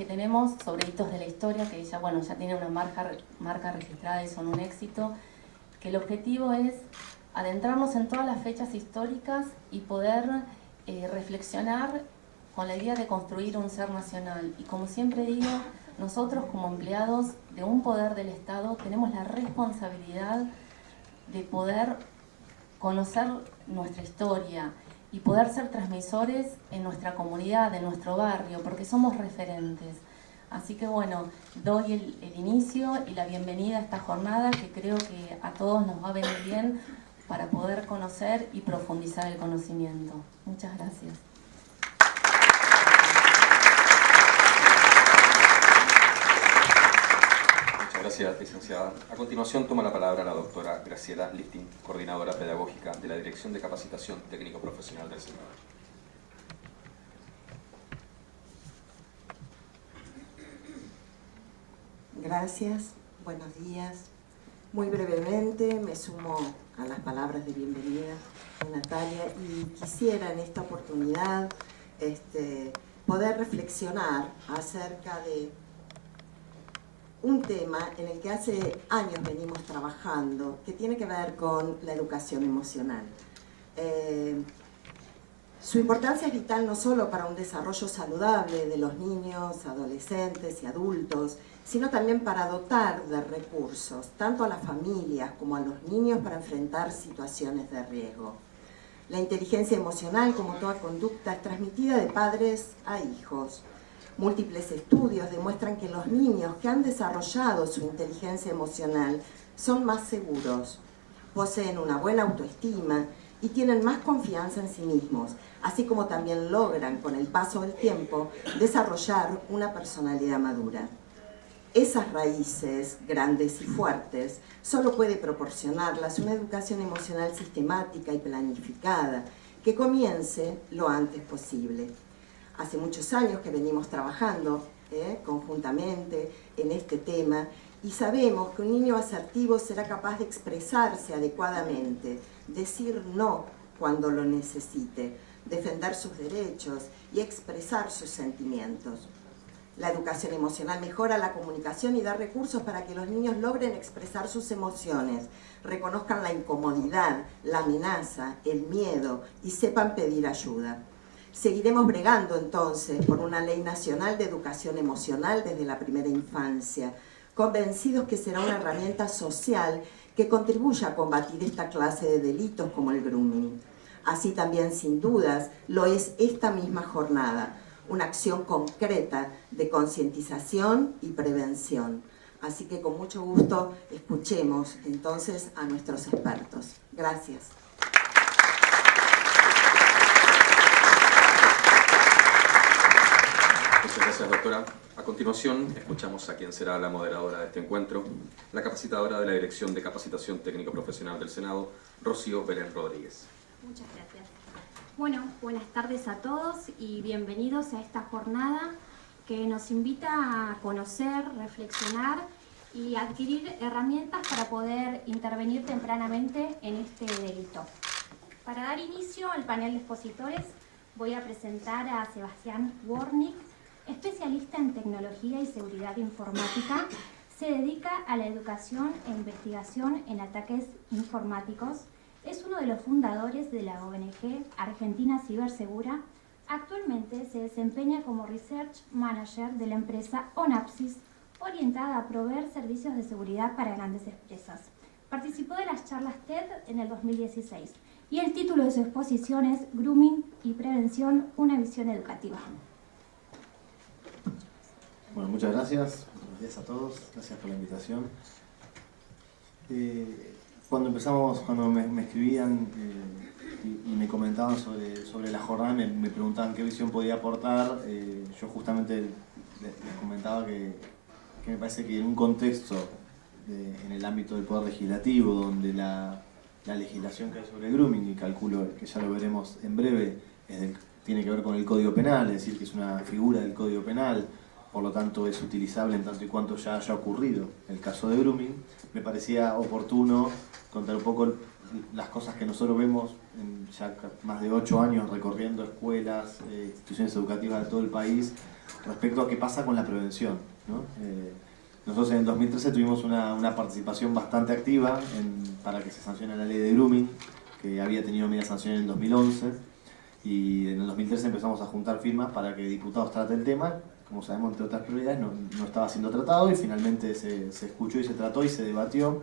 que tenemos sobre hitos de la historia, que ya, bueno, ya tienen una marca registrada y son un éxito, que el objetivo es adentrarnos en todas las fechas históricas y poder reflexionar con la idea de construir un ser nacional. Y como siempre digo, nosotros como empleados de un poder del Estado tenemos la responsabilidad de poder conocer nuestra historia y poder ser transmisores en nuestra comunidad, en nuestro barrio, porque somos referentes. Así que bueno, doy el inicio y la bienvenida a esta jornada que creo que a todos nos va a venir bien para poder conocer y profundizar el conocimiento. Muchas gracias. Gracias, licenciada. A continuación toma la palabra la doctora Graciela Lifting, coordinadora pedagógica de la Dirección de Capacitación Técnico-Profesional del Senado. Gracias, buenos días. Muy brevemente me sumo a las palabras de bienvenida de Natalia y quisiera en esta oportunidad poder reflexionar acerca de un tema en el que hace años venimos trabajando, que tiene que ver con la educación emocional. Su importancia es vital no solo para un desarrollo saludable de los niños, adolescentes y adultos, sino también para dotar de recursos, tanto a las familias como a los niños para enfrentar situaciones de riesgo. La inteligencia emocional, como toda conducta, es transmitida de padres a hijos. Múltiples estudios demuestran que los niños que han desarrollado su inteligencia emocional son más seguros, poseen una buena autoestima y tienen más confianza en sí mismos, así como también logran, con el paso del tiempo, desarrollar una personalidad madura. Esas raíces grandes y fuertes solo puede proporcionarlas una educación emocional sistemática y planificada que comience lo antes posible. Hace muchos años que venimos trabajando conjuntamente en este tema y sabemos que un niño asertivo será capaz de expresarse adecuadamente, decir no cuando lo necesite, defender sus derechos y expresar sus sentimientos. La educación emocional mejora la comunicación y da recursos para que los niños logren expresar sus emociones, reconozcan la incomodidad, la amenaza, el miedo y sepan pedir ayuda. Seguiremos bregando entonces por una ley nacional de educación emocional desde la primera infancia, convencidos que será una herramienta social que contribuya a combatir esta clase de delitos como el grooming. Así también, sin dudas, lo es esta misma jornada, una acción concreta de concientización y prevención. Así que con mucho gusto escuchemos entonces a nuestros expertos. Gracias. Muchas gracias, doctora. A continuación, escuchamos a quien será la moderadora de este encuentro, la capacitadora de la Dirección de Capacitación Técnico-Profesional del Senado, Rocío Belén Rodríguez. Muchas gracias. Bueno, buenas tardes a todos y bienvenidos a esta jornada que nos invita a conocer, reflexionar y adquirir herramientas para poder intervenir tempranamente en este delito. Para dar inicio al panel de expositores, voy a presentar a Sebastián Warnick, especialista en tecnología y seguridad informática. Se dedica a la educación e investigación en ataques informáticos. Es uno de los fundadores de la ONG Argentina Cibersegura. Actualmente se desempeña como Research Manager de la empresa Onapsis, orientada a proveer servicios de seguridad para grandes empresas. Participó de las charlas TED en el 2016 y el título de su exposición es Grooming y Prevención, una visión educativa. Bueno, muchas gracias. Buenos días a todos. Gracias por la invitación. Cuando me escribían y me comentaban sobre la jornada, me preguntaban qué visión podía aportar. Yo justamente les comentaba que me parece que en un contexto en el ámbito del Poder Legislativo, donde la legislación que hay sobre grooming, y calculo que ya lo veremos en breve, tiene que ver con el Código Penal, es decir, que es una figura del Código Penal, por lo tanto es utilizable en tanto y cuanto ya haya ocurrido el caso de grooming. Me parecía oportuno contar un poco las cosas que nosotros vemos en ya más de 8 años recorriendo escuelas, instituciones educativas de todo el país, respecto a qué pasa con la prevención, ¿no? Nosotros en el 2013 tuvimos una participación bastante activa para que se sancione la ley de grooming, que había tenido media sanción en el 2011, y en el 2013 empezamos a juntar firmas para que diputados traten el tema. Como sabemos, entre otras prioridades, no estaba siendo tratado y finalmente se escuchó y se trató y se debatió.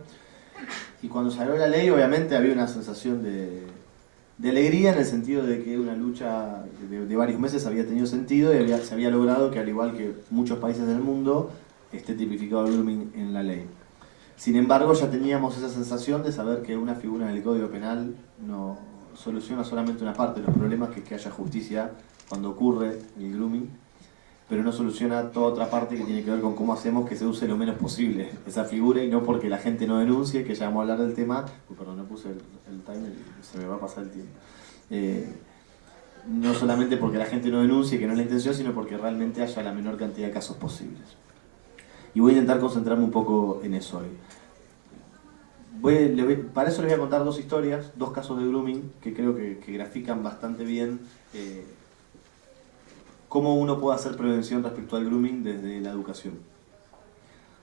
Y cuando salió la ley, obviamente había una sensación de alegría, en el sentido de que una lucha de varios meses había tenido sentido y se había logrado que, al igual que muchos países del mundo, esté tipificado el grooming en la ley. Sin embargo, ya teníamos esa sensación de saber que una figura en el Código Penal no soluciona solamente una parte de los problemas, que haya justicia cuando ocurre el grooming, pero no soluciona toda otra parte que tiene que ver con cómo hacemos que se use lo menos posible esa figura, y no porque la gente no denuncie, que ya vamos a hablar del tema. Perdón, no puse el timer y se me va a pasar el tiempo. No solamente porque la gente no denuncie, que no es la intención, sino porque realmente haya la menor cantidad de casos posibles. Y voy a intentar concentrarme un poco en eso hoy. Para eso les voy a contar dos historias, dos casos de grooming que creo que grafican bastante bien cómo uno puede hacer prevención respecto al grooming desde la educación.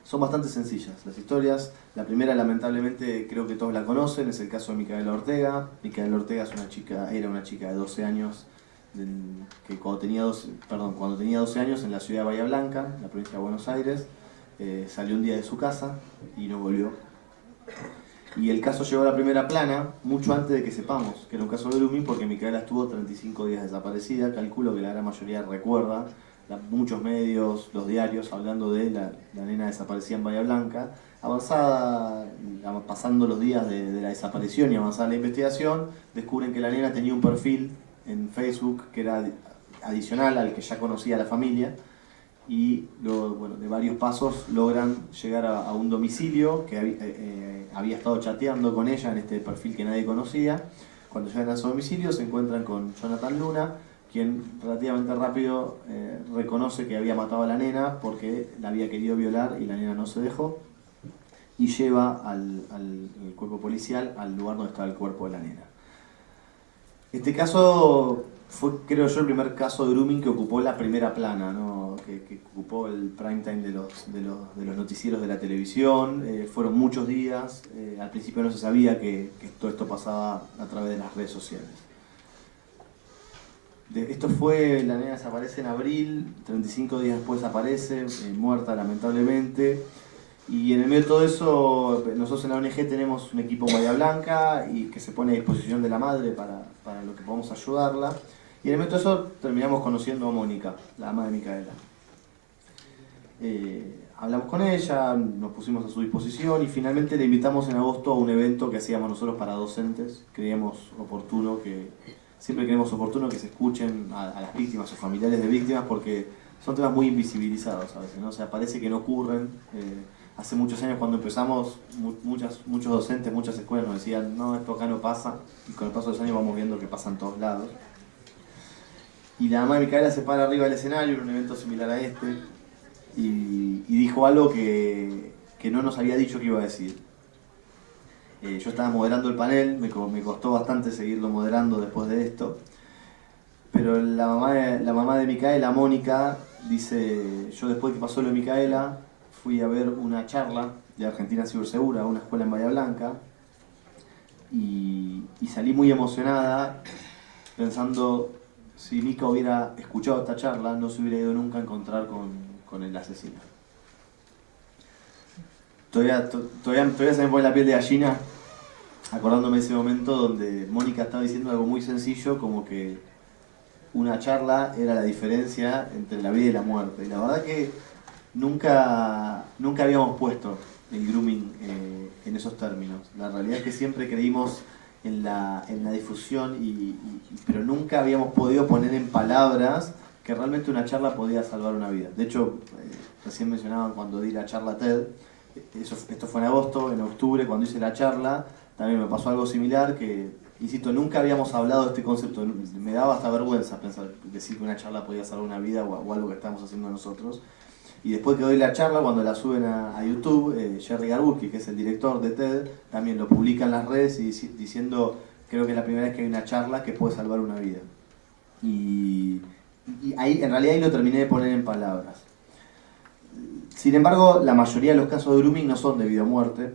Son bastante sencillas las historias. La primera, lamentablemente, creo que todos la conocen, es el caso de Micaela Ortega. Micaela Ortega era una chica de 12 años, que cuando tenía 12 años, en la ciudad de Bahía Blanca, en la provincia de Buenos Aires, salió un día de su casa y no volvió. Y el caso llegó a la primera plana mucho antes de que sepamos que era un caso de grooming, porque Micaela estuvo 35 días desaparecida. Calculo que la gran mayoría recuerda, muchos medios, los diarios, hablando de la nena desaparecida en Bahía Blanca. Pasando los días de la desaparición y avanzada la investigación, descubren que la nena tenía un perfil en Facebook que era adicional al que ya conocía la familia, y luego, de varios pasos logran llegar a un domicilio que había estado chateando con ella en este perfil que nadie conocía. Cuando llegan a su domicilio se encuentran con Jonathan Luna, quien relativamente rápido reconoce que había matado a la nena porque la había querido violar y la nena no se dejó, y lleva al cuerpo policial al lugar donde estaba el cuerpo de la nena. Este caso fue, creo yo, el primer caso de grooming que ocupó la primera plana, ¿no? que ocupó el prime time de los noticieros de la televisión. Fueron muchos días. Al principio no se sabía que todo esto pasaba a través de las redes sociales. La nena desaparece en abril, 35 días después aparece, muerta lamentablemente. Y en el medio de todo eso, nosotros en la ONG tenemos un equipo en Bahía Blanca y que se pone a disposición de la madre para lo que podamos ayudarla. Y en el medio de todo eso terminamos conociendo a Mónica, la mamá de Micaela. Hablamos con ella, nos pusimos a su disposición y finalmente le invitamos en agosto a un evento que hacíamos nosotros para docentes. Siempre creemos oportuno que se escuchen a las víctimas o familiares de víctimas, porque son temas muy invisibilizados a veces, ¿no? O sea, parece que no ocurren. Hace muchos años, cuando empezamos, muchos docentes, muchas escuelas nos decían: no, esto acá no pasa, y con el paso de los años vamos viendo que pasa en todos lados. Y la mamá de Micaela se para arriba del escenario en un evento similar a este y dijo algo que no nos había dicho que iba a decir. Yo estaba moderando el panel, me costó bastante seguirlo moderando después de esto, pero la mamá de Micaela, Mónica, dice: yo, después que pasó lo de Micaela, fui a ver una charla de Argentina Cibersegura a una escuela en Bahía Blanca y salí muy emocionada pensando, si Mica hubiera escuchado esta charla, no se hubiera ido nunca a encontrar con el asesino. Todavía se me pone la piel de gallina acordándome de ese momento donde Mónica estaba diciendo algo muy sencillo, como que una charla era la diferencia entre la vida y la muerte. Y la verdad que nunca habíamos puesto el grooming en esos términos. La realidad es que siempre creímos en la difusión, pero nunca habíamos podido poner en palabras que realmente una charla podía salvar una vida. De hecho, recién mencionaban cuando di la charla TED, esto fue en agosto. En octubre, cuando hice la charla, también me pasó algo similar, que, insisto, nunca habíamos hablado de este concepto. Me daba hasta vergüenza decir que una charla podía salvar una vida o algo que estamos haciendo nosotros. Y después que doy la charla, cuando la suben a YouTube, Jerry Garbuski, que es el director de TED, también lo publica en las redes diciendo: creo que es la primera vez que hay una charla que puede salvar una vida. Y Y ahí, en realidad ahí lo terminé de poner en palabras. Sin embargo, la mayoría de los casos de grooming no son debido a muerte.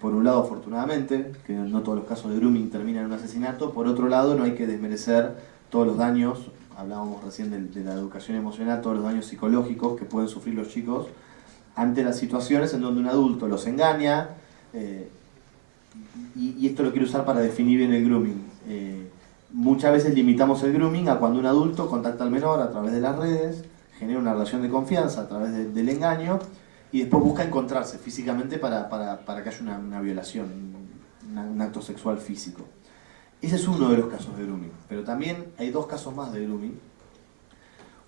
Por un lado, afortunadamente, que no todos los casos de grooming terminan en un asesinato. Por otro lado, no hay que desmerecer todos los daños, hablábamos recién de la educación emocional, todos los daños psicológicos que pueden sufrir los chicos ante las situaciones en donde un adulto los engaña. Y esto lo quiero usar para definir bien el grooming. Muchas veces limitamos el grooming a cuando un adulto contacta al menor a través de las redes, genera una relación de confianza a través del engaño y después busca encontrarse físicamente para que haya una violación, un acto sexual físico. Ese es uno de los casos de grooming, pero también hay dos casos más de grooming.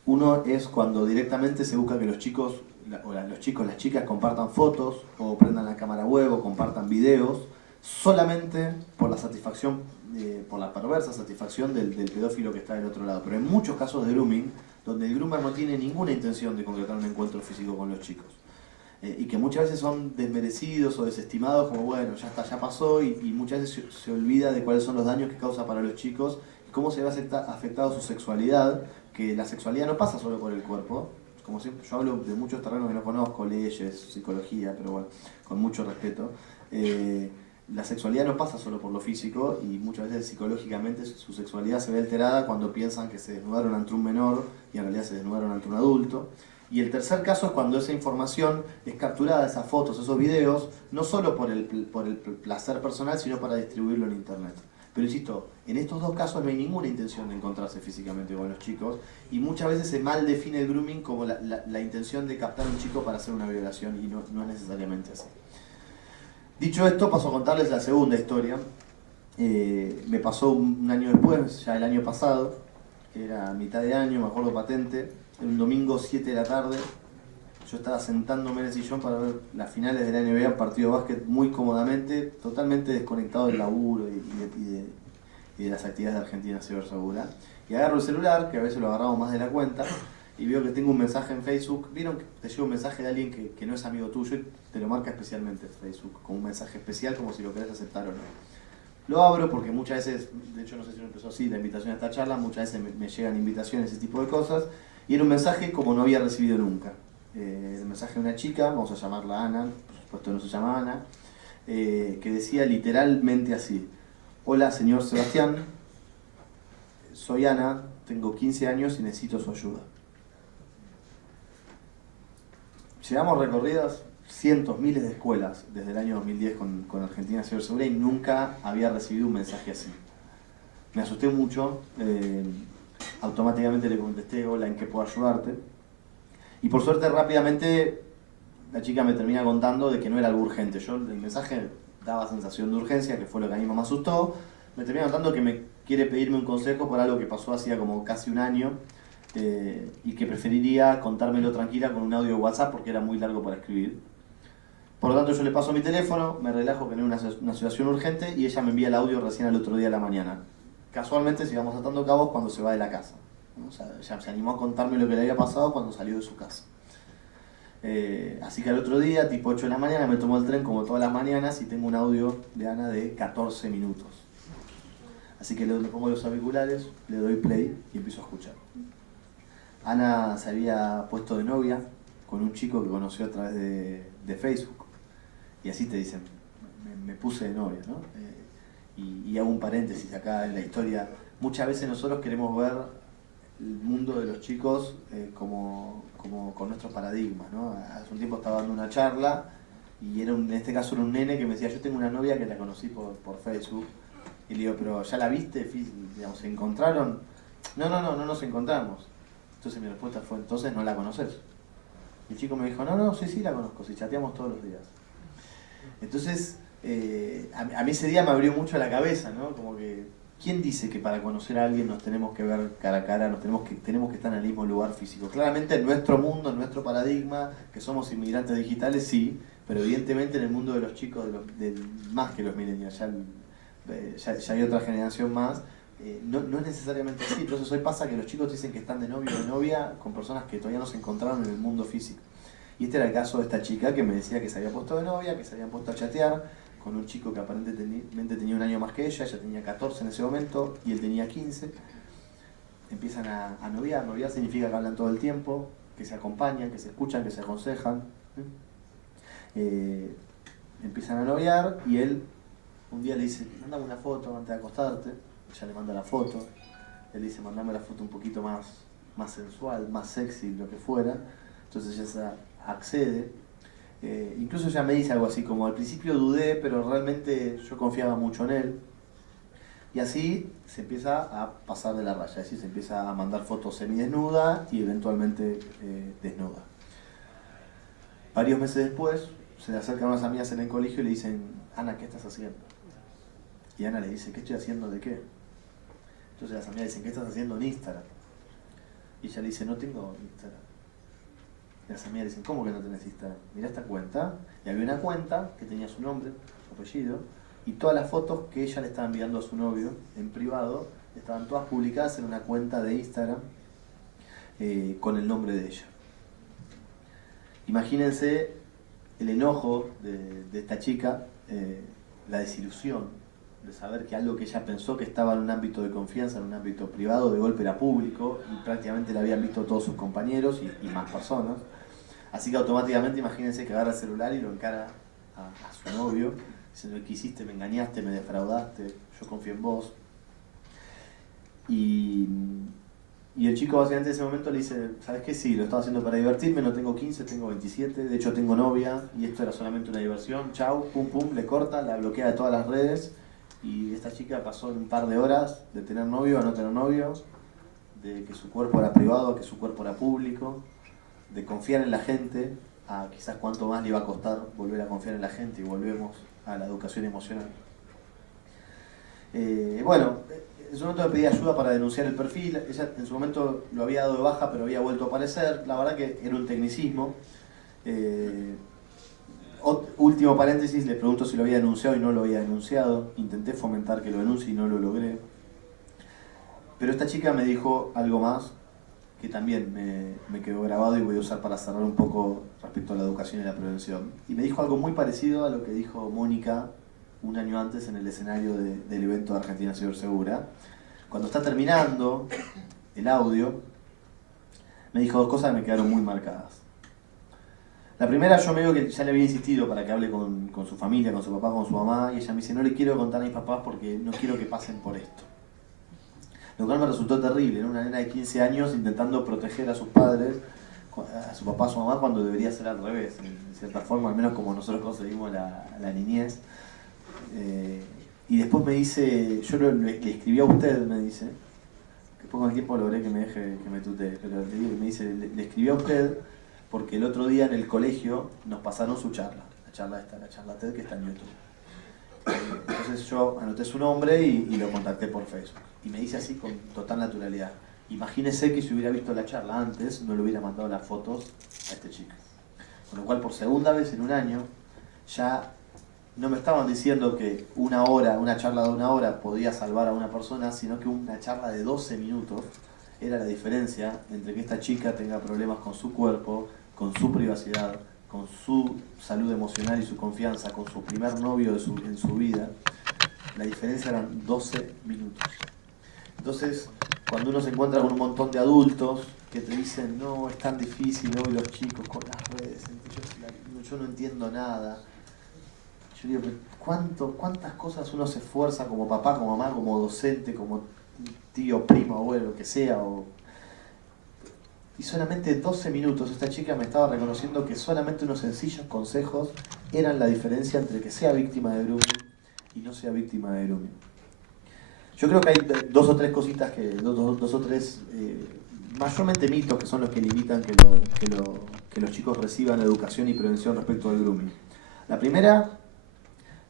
Uno es cuando directamente se busca que los chicos, las chicas compartan fotos o prendan la cámara web o compartan videos solamente por la satisfacción, por la perversa satisfacción del pedófilo que está del otro lado. Pero hay muchos casos de grooming donde el groomer no tiene ninguna intención de concretar un encuentro físico con los chicos. Y que muchas veces son desmerecidos o desestimados como, bueno, ya está, ya pasó, y muchas veces se olvida de cuáles son los daños que causa para los chicos y cómo se ve afectado su sexualidad, que la sexualidad no pasa solo por el cuerpo. Como siempre, yo hablo de muchos terrenos que no conozco, leyes, psicología, pero bueno, con mucho respeto. La sexualidad no pasa solo por lo físico y muchas veces psicológicamente su sexualidad se ve alterada cuando piensan que se desnudaron ante un menor y en realidad se desnudaron ante un adulto. Y el tercer caso es cuando esa información es capturada, esas fotos, esos videos, no solo por el placer personal, sino para distribuirlo en internet. Pero insisto, en estos dos casos no hay ninguna intención de encontrarse físicamente con los chicos y muchas veces se mal define el grooming como la intención de captar a un chico para hacer una violación y no es necesariamente así. Dicho esto, paso a contarles la segunda historia. Me pasó un año después, ya el año pasado, era mitad de año, me acuerdo patente, era un domingo 7 de la tarde, yo estaba sentándome en el sillón para ver las finales de la NBA, partido de básquet, muy cómodamente, totalmente desconectado del laburo y de las actividades de Argentina Cibersegura. Y agarro el celular, que a veces lo agarramos más de la cuenta, y veo que tengo un mensaje en Facebook. ¿Vieron que te llega un mensaje de alguien que no es amigo tuyo y te lo marca especialmente Facebook, como un mensaje especial, como si lo querés aceptar o no? Lo abro porque muchas veces, de hecho no sé si lo empezó así, la invitación a esta charla, muchas veces me llegan invitaciones, ese tipo de cosas, y era un mensaje como no había recibido nunca. El mensaje de una chica, vamos a llamarla Ana, por supuesto no se llama Ana, que decía literalmente así: hola señor Sebastián, soy Ana, tengo 15 años y necesito su ayuda. Llevamos recorridas cientos, miles de escuelas desde el año 2010 con Argentina Cibersegura y nunca había recibido un mensaje así. Me asusté mucho, automáticamente le contesté: hola, ¿en qué puedo ayudarte? Y por suerte rápidamente la chica me termina contando de que no era algo urgente. El mensaje daba sensación de urgencia, que fue lo que a mí me asustó. Me termina contando que me quiere pedirme un consejo por algo que pasó hacía como casi un año. Y que preferiría contármelo tranquila con un audio de WhatsApp porque era muy largo para escribir. Por lo tanto yo le paso mi teléfono, me relajo que no es una situación urgente y ella me envía el audio recién al otro día de la mañana. Casualmente si vamos atando cabos cuando se va de la casa. O sea, ella se animó a contarme lo que le había pasado cuando salió de su casa. Así que al otro día, tipo 8 de la mañana, me tomo el tren como todas las mañanas y tengo un audio de Ana de 14 minutos. Así que le pongo los auriculares, le doy play y empiezo a escuchar. Ana se había puesto de novia con un chico que conoció a través de Facebook. Y así te dicen, me puse de novia, ¿no? Y hago un paréntesis acá en la historia. Muchas veces nosotros queremos ver el mundo de los chicos como con nuestros paradigmas, ¿no? Hace un tiempo estaba dando una charla y en este caso era un nene que me decía: yo tengo una novia que la conocí por Facebook. Y le digo: pero ¿ya la viste? Digamos, ¿se encontraron? No nos encontramos. Entonces mi respuesta fue: entonces no la conoces. Y el chico me dijo: no, sí la conozco, si chateamos todos los días. Entonces, a mí ese día me abrió mucho la cabeza, ¿no? Como que, ¿quién dice que para conocer a alguien nos tenemos que ver cara a cara, tenemos que estar en el mismo lugar físico? Claramente en nuestro mundo, en nuestro paradigma, que somos inmigrantes digitales, sí, pero evidentemente en el mundo de los chicos, más que los millennials, ya hay otra generación más, no es necesariamente así. Entonces hoy pasa que los chicos dicen que están de novio o de novia con personas que todavía no se encontraron en el mundo físico. Y este era el caso de esta chica que me decía que se había puesto de novia, que se habían puesto a chatear con un chico que aparentemente tenía un año más que ella tenía 14 en ese momento y él tenía 15. empiezan a noviar. Noviar significa que hablan todo el tiempo, que se acompañan, que se escuchan, que se aconsejan. Empiezan a noviar y él un día le dice, mandame una foto antes de acostarte. Ella le manda la foto. Él dice, mandame la foto un poquito más sensual, más sexy, lo que fuera. Entonces ella accede. Incluso ella me dice algo así como, al principio dudé, pero realmente yo confiaba mucho en él. Y así se empieza a pasar de la raya, así se empieza a mandar fotos semidesnuda y eventualmente desnuda. Varios meses después se le acercan unas amigas en el colegio y le dicen, Ana, ¿qué estás haciendo? Y Ana le dice, ¿qué estoy haciendo de qué? Entonces las amigas dicen, ¿qué estás haciendo en Instagram? Y ella le dice, no tengo Instagram. Y las amigas le dicen, ¿cómo que no tenés Instagram? Mirá esta cuenta. Y había una cuenta que tenía su nombre, su apellido, y todas las fotos que ella le estaba enviando a su novio en privado estaban todas publicadas en una cuenta de Instagram con el nombre de ella. Imagínense el enojo de esta chica, la desilusión de saber que algo que ella pensó que estaba en un ámbito de confianza, en un ámbito privado, de golpe era público y prácticamente la habían visto todos sus compañeros y más personas. Así que automáticamente imagínense que agarra el celular y lo encara a su novio, diciendo, ¿qué hiciste? Me engañaste, me defraudaste, yo confío en vos. Y el chico básicamente en ese momento le dice, ¿sabes qué? Sí, lo estaba haciendo para divertirme, no tengo 15, tengo 27, de hecho tengo novia y esto era solamente una diversión, chau, pum pum, le corta, la bloquea de todas las redes y esta chica pasó en un par de horas de tener novio a no tener novio, de que su cuerpo era privado a que su cuerpo era público, de confiar en la gente a quizás cuánto más le iba a costar volver a confiar en la gente y volvemos a la educación emocional. Bueno, en su momento me pedí ayuda para denunciar el perfil. Ella en su momento lo había dado de baja, pero había vuelto a aparecer. La verdad que era un tecnicismo. Último paréntesis, le pregunto si lo había denunciado y no lo había denunciado. Intenté fomentar que lo denuncie y no lo logré. Pero esta chica me dijo algo más que también me quedó grabado y voy a usar para cerrar un poco respecto a la educación y la prevención. Y me dijo algo muy parecido a lo que dijo Mónica un año antes en el escenario del evento de Argentina Cibersegura. Cuando está terminando el audio, me dijo dos cosas que me quedaron muy marcadas. La primera, yo me digo que ya le había insistido para que hable con su familia, con su papá, con su mamá, y ella me dice, no le quiero contar a mis papás porque no quiero que pasen por esto. Lo cual me resultó terrible, ¿no? Una nena de 15 años intentando proteger a sus padres, a su papá, a su mamá, cuando debería ser al revés, en cierta forma, al menos como nosotros conseguimos la niñez. Y después me dice, yo le escribí a usted, me dice, que después con el tiempo logré que me deje que me tutee, pero me dice, le escribí a usted porque el otro día en el colegio nos pasaron su charla, la charla TED que está en YouTube. Entonces yo anoté su nombre y lo contacté por Facebook. Y me dice así con total naturalidad, imagínese que si hubiera visto la charla antes, no le hubiera mandado las fotos a este chico. Con lo cual por segunda vez en un año, ya no me estaban diciendo que una charla de una hora podía salvar a una persona, sino que una charla de 12 minutos era la diferencia entre que esta chica tenga problemas con su cuerpo, con su privacidad, con su salud emocional y su confianza, con su primer novio en su vida. La diferencia eran 12 minutos. Entonces, cuando uno se encuentra con un montón de adultos que te dicen, no, es tan difícil hoy los chicos con las redes, yo no entiendo nada. Yo digo, ¿cuántas cosas uno se esfuerza como papá, como mamá, como docente, como tío, primo, abuelo, lo que sea? Y solamente 12 minutos esta chica me estaba reconociendo que solamente unos sencillos consejos eran la diferencia entre que sea víctima de grooming y no sea víctima de grooming. Yo creo que hay dos o tres cositas, dos o tres mayormente mitos que son los que limitan que los chicos reciban educación y prevención respecto al grooming. La primera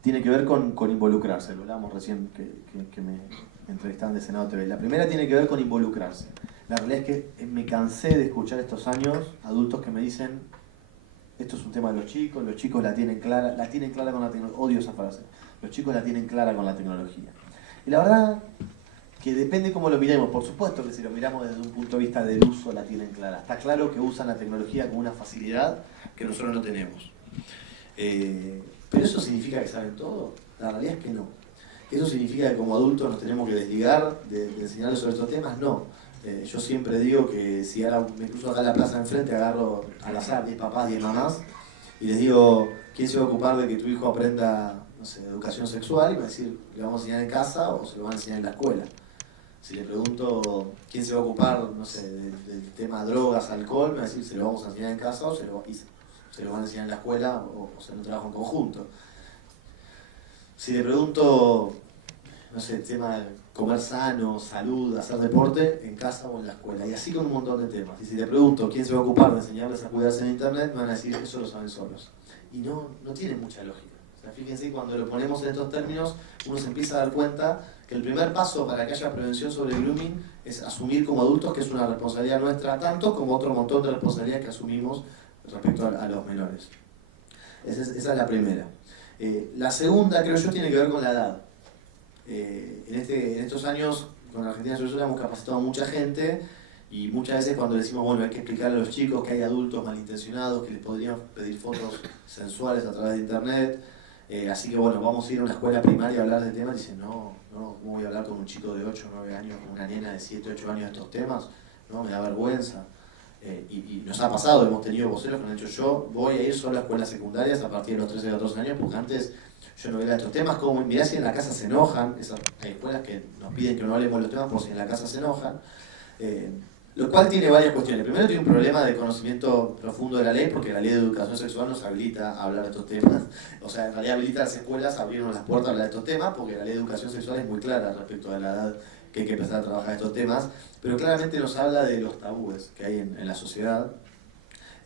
tiene que ver con involucrarse, lo hablábamos recién que me entrevistaban de Senado TV. La primera tiene que ver con involucrarse. La realidad es que me cansé de escuchar estos años adultos que me dicen, esto es un tema de los chicos la tienen clara con la tecnología, odio esa frase, los chicos la tienen clara con la tecnología. Y la verdad que depende cómo lo miremos, por supuesto que si lo miramos desde un punto de vista del uso la tienen clara. Está claro que usan la tecnología con una facilidad que nosotros no tenemos. ¿Pero eso significa que saben todo? La realidad es que no. ¿Eso significa que como adultos nos tenemos que desligar de enseñarles sobre estos temas? No. Yo siempre digo que si ahora me cruzo acá en la plaza de enfrente, agarro al azar 10 papás, 10 mamás, y les digo, ¿quién se va a ocupar de que tu hijo aprenda, no sé, educación sexual? Y va a decir, ¿le vamos a enseñar en casa o se lo van a enseñar en la escuela? Si le pregunto, ¿quién se va a ocupar, no sé, del tema drogas, alcohol? Me va a decir, ¿se lo vamos a enseñar en casa o se lo van a enseñar en la escuela o se lo trabajo en conjunto? Si le pregunto, no sé, el tema de comer sano, salud, hacer deporte, en casa o en la escuela. Y así con un montón de temas. Y si le pregunto quién se va a ocupar de enseñarles a cuidarse en internet, me van a decir que eso lo saben solos. Y no tiene mucha lógica. O sea, fíjense, cuando lo ponemos en estos términos, uno se empieza a dar cuenta que el primer paso para que haya prevención sobre el grooming es asumir como adultos que es una responsabilidad nuestra, tanto como otro montón de responsabilidades que asumimos respecto a los menores. Esa es la primera. La segunda, creo yo, tiene que ver con la edad. En estos años, con Argentina Sexual hemos capacitado a mucha gente y muchas veces cuando decimos, bueno, hay que explicarle a los chicos que hay adultos malintencionados que les podrían pedir fotos sensuales a través de internet, así que bueno, vamos a ir a una escuela primaria a hablar del tema, y dicen, no, ¿cómo voy a hablar con un chico de 8 o 9 años, con una nena de 7 o 8 años de estos temas? No, me da vergüenza. Y nos ha pasado, hemos tenido voceros que han dicho, yo voy a ir solo a escuelas secundarias a partir de los 13 o 14 años, porque antes yo no veía estos temas, como mirá si en la casa se enojan, hay escuelas que nos piden que no hablemos de los temas por si en la casa se enojan, lo cual tiene varias cuestiones. Primero, tiene un problema de conocimiento profundo de la ley, porque la ley de educación sexual nos habilita a hablar de estos temas, o sea, en realidad habilita a las escuelas a abrirnos las puertas a hablar de estos temas, porque la ley de educación sexual es muy clara respecto a la edad que hay que empezar a trabajar estos temas, pero claramente nos habla de los tabúes que hay en la sociedad.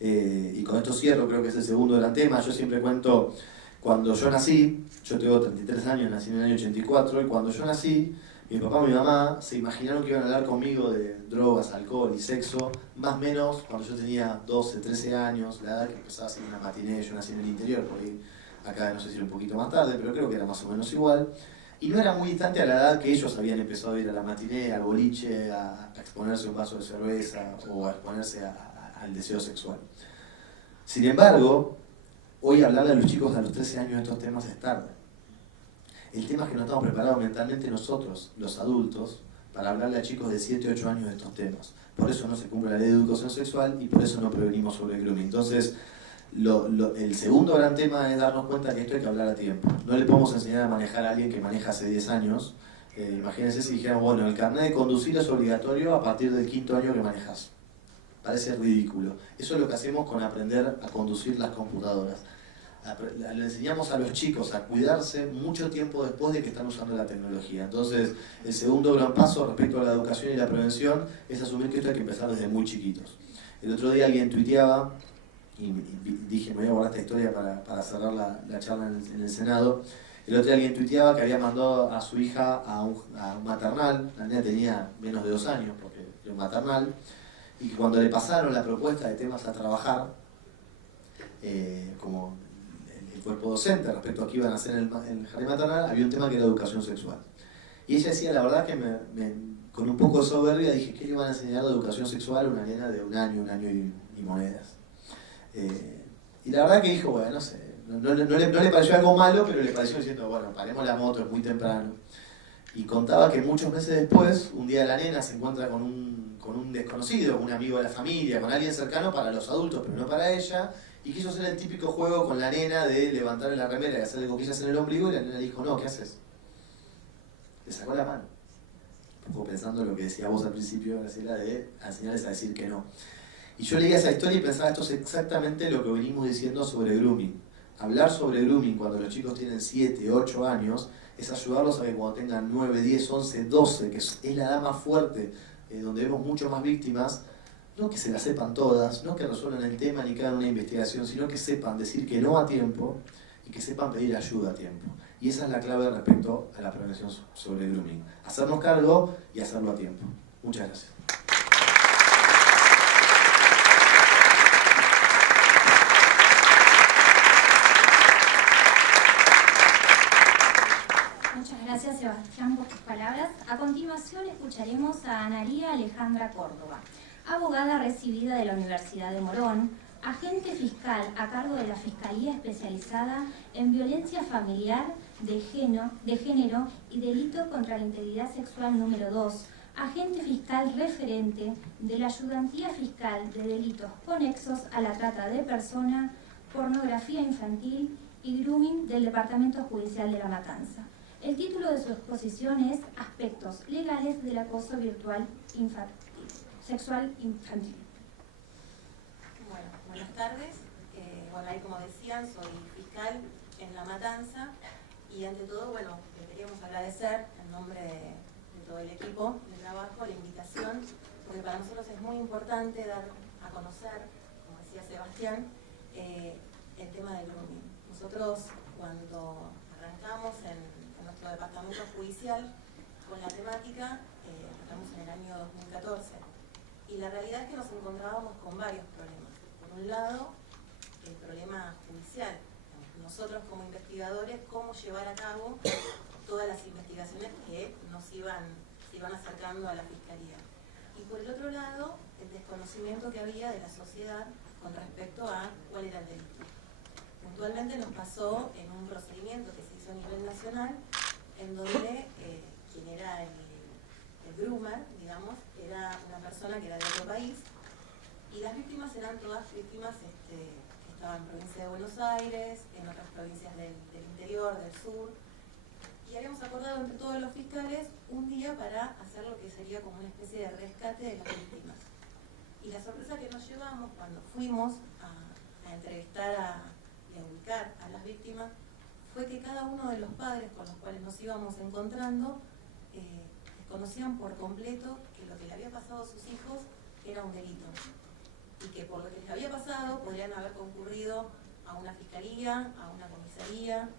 Y con esto cierro, creo que es el segundo gran tema. Yo siempre cuento, cuando yo nací, yo tengo 33 años, nací en el año 84, y cuando yo nací, mi papá y mi mamá se imaginaron que iban a hablar conmigo de drogas, alcohol y sexo, más o menos cuando yo tenía 12, 13 años, la edad que empezaba a ser una matiné. Yo nací en el interior, por ahí acá no sé si era un poquito más tarde, pero creo que era más o menos igual. Y no era muy distante a la edad que ellos habían empezado a ir a la matiné, al boliche, a exponerse a un vaso de cerveza o a exponerse al deseo sexual. Sin embargo, hoy hablarle a los chicos a los 13 años de estos temas es tarde. El tema es que no estamos preparados mentalmente nosotros, los adultos, para hablarle a chicos de 7 o 8 años de estos temas. Por eso no se cumple la ley de educación sexual y por eso no prevenimos sobre el grooming. Entonces, el segundo gran tema es darnos cuenta que esto hay que hablar a tiempo. No le podemos enseñar a manejar a alguien que maneja hace 10 años. Imagínense si dijéramos, bueno, el carnet de conducir es obligatorio a partir del 5º año que manejas. Parece ridículo. Eso es lo que hacemos con aprender a conducir las computadoras. Le enseñamos a los chicos a cuidarse mucho tiempo después de que están usando la tecnología. Entonces, el segundo gran paso respecto a la educación y la prevención es asumir que esto hay que empezar desde muy chiquitos. El otro día alguien tuiteaba, y dije, me voy a guardar esta historia para cerrar la charla en el Senado. El otro día alguien tuiteaba que había mandado a su hija a un maternal, la niña tenía menos de 2 años, porque era un maternal, y que cuando le pasaron la propuesta de temas a trabajar, como el cuerpo docente respecto a qué iban a hacer en el jardín maternal, había un tema que era educación sexual. Y ella decía, la verdad que con un poco de soberbia dije, ¿qué le van a enseñar de educación sexual a una nena de un año y monedas? Y la verdad que dijo, bueno, no sé, no le pareció algo malo, pero le pareció diciendo, bueno, paremos la moto, es muy temprano. Y contaba que muchos meses después, un día la nena se encuentra con un desconocido, un amigo de la familia, con alguien cercano para los adultos, pero no para ella, y quiso hacer el típico juego con la nena de levantarle la remera y hacerle cosquillas en el ombligo, y la nena le dijo, no, ¿qué haces? Le sacó la mano. Un poco pensando lo que decía vos al principio, Graciela, de enseñarles a decir que no. Y yo leía esa historia y pensaba, esto es exactamente lo que venimos diciendo sobre grooming. Hablar sobre grooming cuando los chicos tienen 7, 8 años es ayudarlos a que cuando tengan 9, 10, 11, 12, que es la edad más fuerte, donde vemos mucho más víctimas, no que se la sepan todas, no que resuelvan el tema ni que hagan una investigación, sino que sepan decir que no a tiempo y que sepan pedir ayuda a tiempo. Y esa es la clave respecto a la prevención sobre el grooming. Hacernos cargo y hacerlo a tiempo. Muchas gracias. Gracias, Sebastián, por tus palabras. A continuación escucharemos a Analía Alejandra Córdoba, abogada recibida de la Universidad de Morón, agente fiscal a cargo de la Fiscalía Especializada en Violencia Familiar, de Género y Delito contra la Integridad Sexual número 2, agente fiscal referente de la Ayudantía Fiscal de Delitos Conexos a la Trata de Personas, Pornografía Infantil y Grooming del Departamento Judicial de La Matanza. El título de su exposición es Aspectos legales del acoso virtual sexual infantil. Bueno, buenas tardes. Bueno, ahí como decían, soy fiscal en La Matanza y ante todo, bueno, queríamos agradecer en nombre de todo el equipo de trabajo la invitación, porque para nosotros es muy importante dar a conocer, como decía Sebastián, el tema del grooming. Nosotros cuando arrancamos en nuestro departamento judicial con la temática, arrancamos en el año 2014 y la realidad es que nos encontrábamos con varios problemas. Por un lado, el problema judicial. Nosotros como investigadores, cómo llevar a cabo todas las investigaciones que nos iban acercando a la Fiscalía. Y por el otro lado, el desconocimiento que había de la sociedad con respecto a cuál era el delito. Puntualmente nos pasó en un procedimiento que se hizo a nivel nacional, en donde quien era el groomer, digamos, era una persona que era de otro país, y las víctimas eran todas víctimas que estaban en provincia de Buenos Aires, en otras provincias del interior, del sur, y habíamos acordado entre todos los fiscales un día para hacer lo que sería como una especie de rescate de las víctimas. Y la sorpresa que nos llevamos cuando fuimos a entrevistar y a ubicar a las víctimas fue que cada uno de los padres con los cuales nos íbamos encontrando desconocían por completo que lo que le había pasado a sus hijos era un delito y que por lo que les había pasado podrían haber concurrido a una fiscalía, a una comisaría,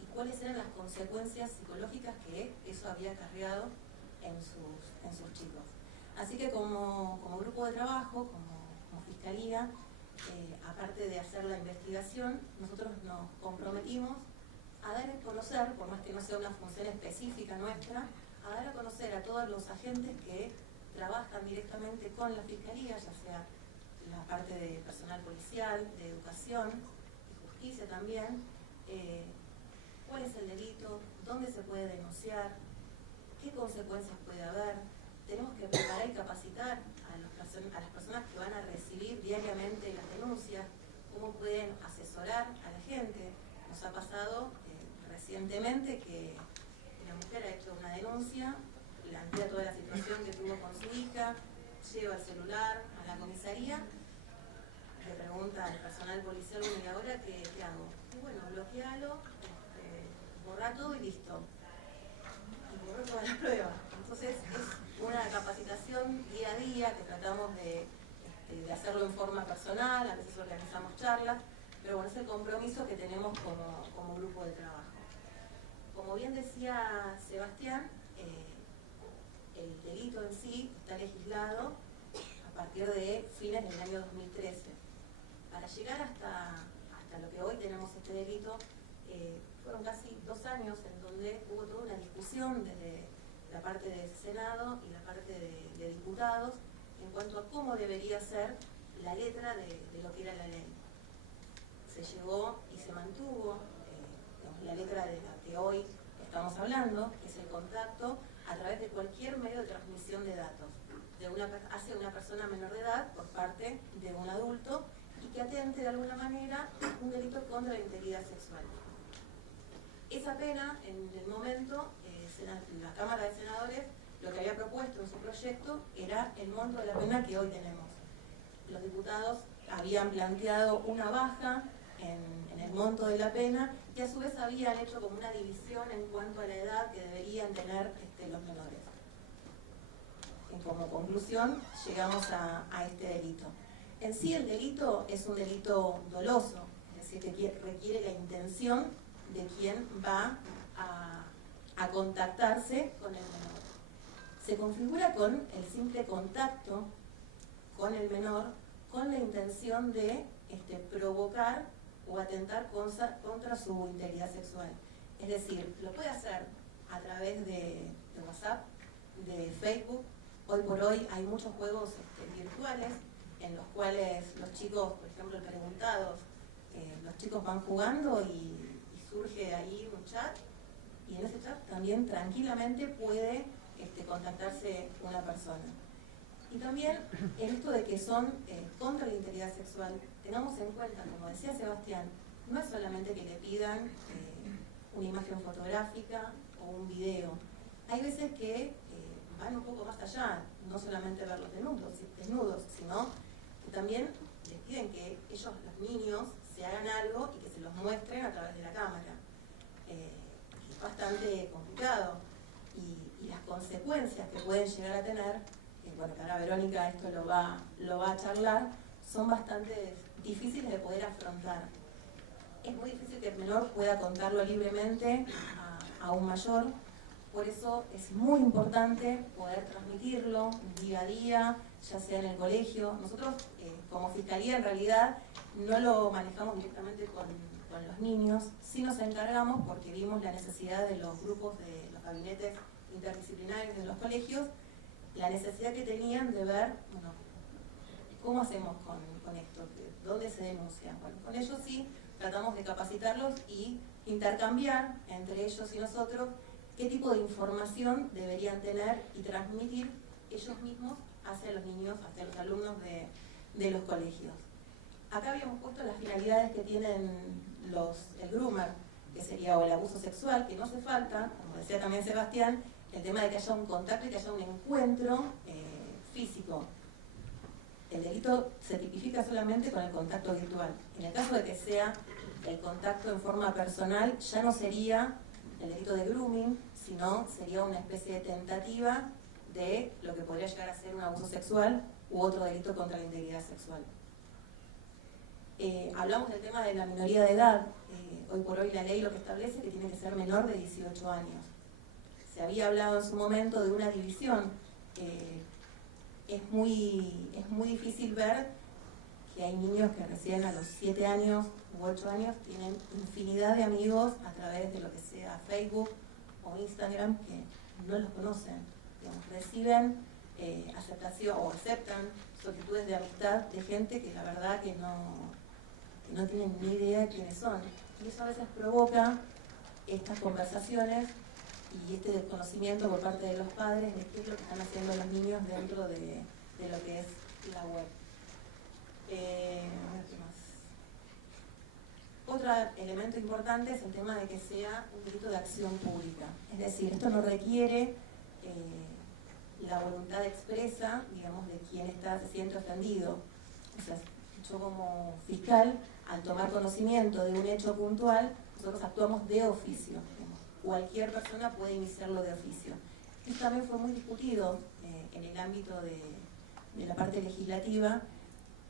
y cuáles eran las consecuencias psicológicas que eso había acarreado en sus chicos. Así que como grupo de trabajo, como fiscalía, aparte de hacer la investigación, nosotros nos comprometimos a dar a conocer, por más que no sea una función específica nuestra, a dar a conocer a todos los agentes que trabajan directamente con la Fiscalía, ya sea la parte de personal policial, de educación y justicia también, cuál es el delito, dónde se puede denunciar, qué consecuencias puede haber. Tenemos que preparar y capacitar a las personas que van a recibir diariamente las denuncias, cómo pueden asesorar a la gente. Nos ha pasado recientemente que la mujer ha hecho una denuncia, plantea toda la situación que tuvo con su hija, lleva el celular a la comisaría, le pregunta al personal policial, ¿y ahora qué hago? Y bueno, bloquealo, borra todo y listo. Y borró toda la prueba. Entonces es una capacitación día a día que tratamos de hacerlo en forma personal, a veces organizamos charlas, pero bueno, es el compromiso que tenemos como grupo de trabajo. Como bien decía Sebastián, el delito en sí está legislado a partir de fines del año 2013. Para llegar hasta lo que hoy tenemos este delito, fueron casi 2 años en donde hubo toda una discusión desde la parte del Senado y la parte de diputados en cuanto a cómo debería ser la letra de lo que era la ley. Se llegó y se mantuvo la letra de la que hoy estamos hablando, que es el contacto a través de cualquier medio de transmisión de datos hacia una persona menor de edad por parte de un adulto y que atente de alguna manera un delito contra la integridad sexual. Esa pena, en el momento, la Cámara de Senadores lo que había propuesto en su proyecto era el monto de la pena que hoy tenemos. Los diputados habían planteado una baja en el monto de la pena y a su vez habían hecho como una división en cuanto a la edad que deberían tener los menores. Y como conclusión llegamos a este delito. En sí el delito es un delito doloso, es decir, que requiere la intención de quien va a contactarse con el menor. Se configura con el simple contacto con el menor con la intención de provocar o atentar contra su integridad sexual. Es decir, lo puede hacer a través de WhatsApp, de Facebook. Hoy por hoy hay muchos juegos virtuales en los cuales los chicos, por ejemplo, preguntados, los chicos van jugando y surge ahí un chat, y en ese chat también tranquilamente puede contactarse una persona. Y también el esto de que son contra la integridad sexual, tengamos en cuenta, como decía Sebastián, no es solamente que le pidan una imagen fotográfica o un video. Hay veces que van un poco más allá, no solamente ver los desnudos, sino que también les piden que ellos, los niños, se hagan algo y que se los muestren a través de la cámara. Es bastante complicado y las consecuencias que pueden llegar a tener, bueno, que ahora Verónica esto lo va a charlar, son bastante difíciles de poder afrontar. Es muy difícil que el menor pueda contarlo libremente a un mayor, por eso es muy importante poder transmitirlo día a día, ya sea en el colegio. Nosotros como Fiscalía en realidad no lo manejamos directamente con los niños, sí nos encargamos porque vimos la necesidad de los grupos de los gabinetes interdisciplinarios de los colegios, la necesidad que tenían de ver, bueno, ¿cómo hacemos con esto? ¿Dónde se denuncia? Bueno, con ellos sí tratamos de capacitarlos y intercambiar entre ellos y nosotros qué tipo de información deberían tener y transmitir ellos mismos hacia los niños, hacia los alumnos de los colegios. Acá habíamos puesto las finalidades que tienen el groomer, que sería o el abuso sexual, que no hace falta, como decía también Sebastián, el tema de que haya un contacto y que haya un encuentro físico. El delito se tipifica solamente con el contacto virtual. En el caso de que sea el contacto en forma personal, ya no sería el delito de grooming, sino sería una especie de tentativa de lo que podría llegar a ser un abuso sexual u otro delito contra la integridad sexual. Hablamos del tema de la minoría de edad. Hoy por hoy la ley lo que establece es que tiene que ser menor de 18 años. Se había hablado en su momento de una división. Es muy difícil ver que hay niños que recién a los 7 años u 8 años tienen infinidad de amigos a través de lo que sea Facebook o Instagram que no los conocen. Digamos, reciben aceptación o aceptan solicitudes de amistad de gente que la verdad que no tienen ni idea de quiénes son. Y eso a veces provoca estas conversaciones y este desconocimiento por parte de los padres de qué es lo que están haciendo los niños dentro de lo que es la web. ¿Qué más? Otro elemento importante es el tema de que sea un delito de acción pública. Es decir, esto no requiere la voluntad expresa, digamos, de quien se siente ofendido. O sea, yo como fiscal, al tomar conocimiento de un hecho puntual, nosotros actuamos de oficio. Cualquier persona puede iniciarlo de oficio. Esto también fue muy discutido en el ámbito de la parte legislativa,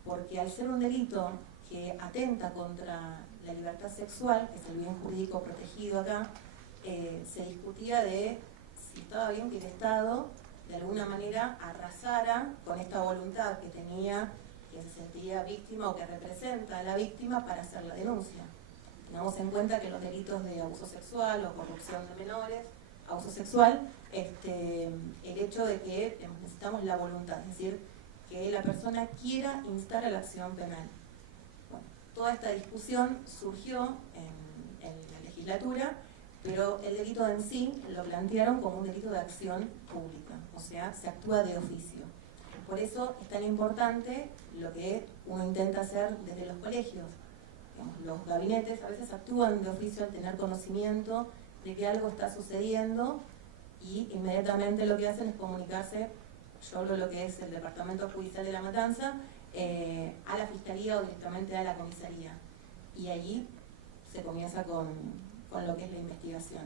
porque al ser un delito que atenta contra la libertad sexual, que es el bien jurídico protegido acá, se discutía de si estaba bien que el Estado de alguna manera arrasara con esta voluntad que tenía, que se sentía víctima o que representa a la víctima para hacer la denuncia. Tengamos en cuenta que los delitos de abuso sexual o corrupción de menores, abuso sexual, el hecho de que necesitamos la voluntad, es decir, que la persona quiera instar a la acción penal. Bueno, toda esta discusión surgió en la legislatura, pero el delito en sí lo plantearon como un delito de acción pública, o sea, se actúa de oficio. Por eso es tan importante lo que uno intenta hacer desde los colegios. Los gabinetes a veces actúan de oficio al tener conocimiento de que algo está sucediendo y inmediatamente lo que hacen es comunicarse, yo hablo de lo que es el Departamento Judicial de La Matanza, a la Fiscalía o directamente a la Comisaría. Y allí se comienza con lo que es la investigación.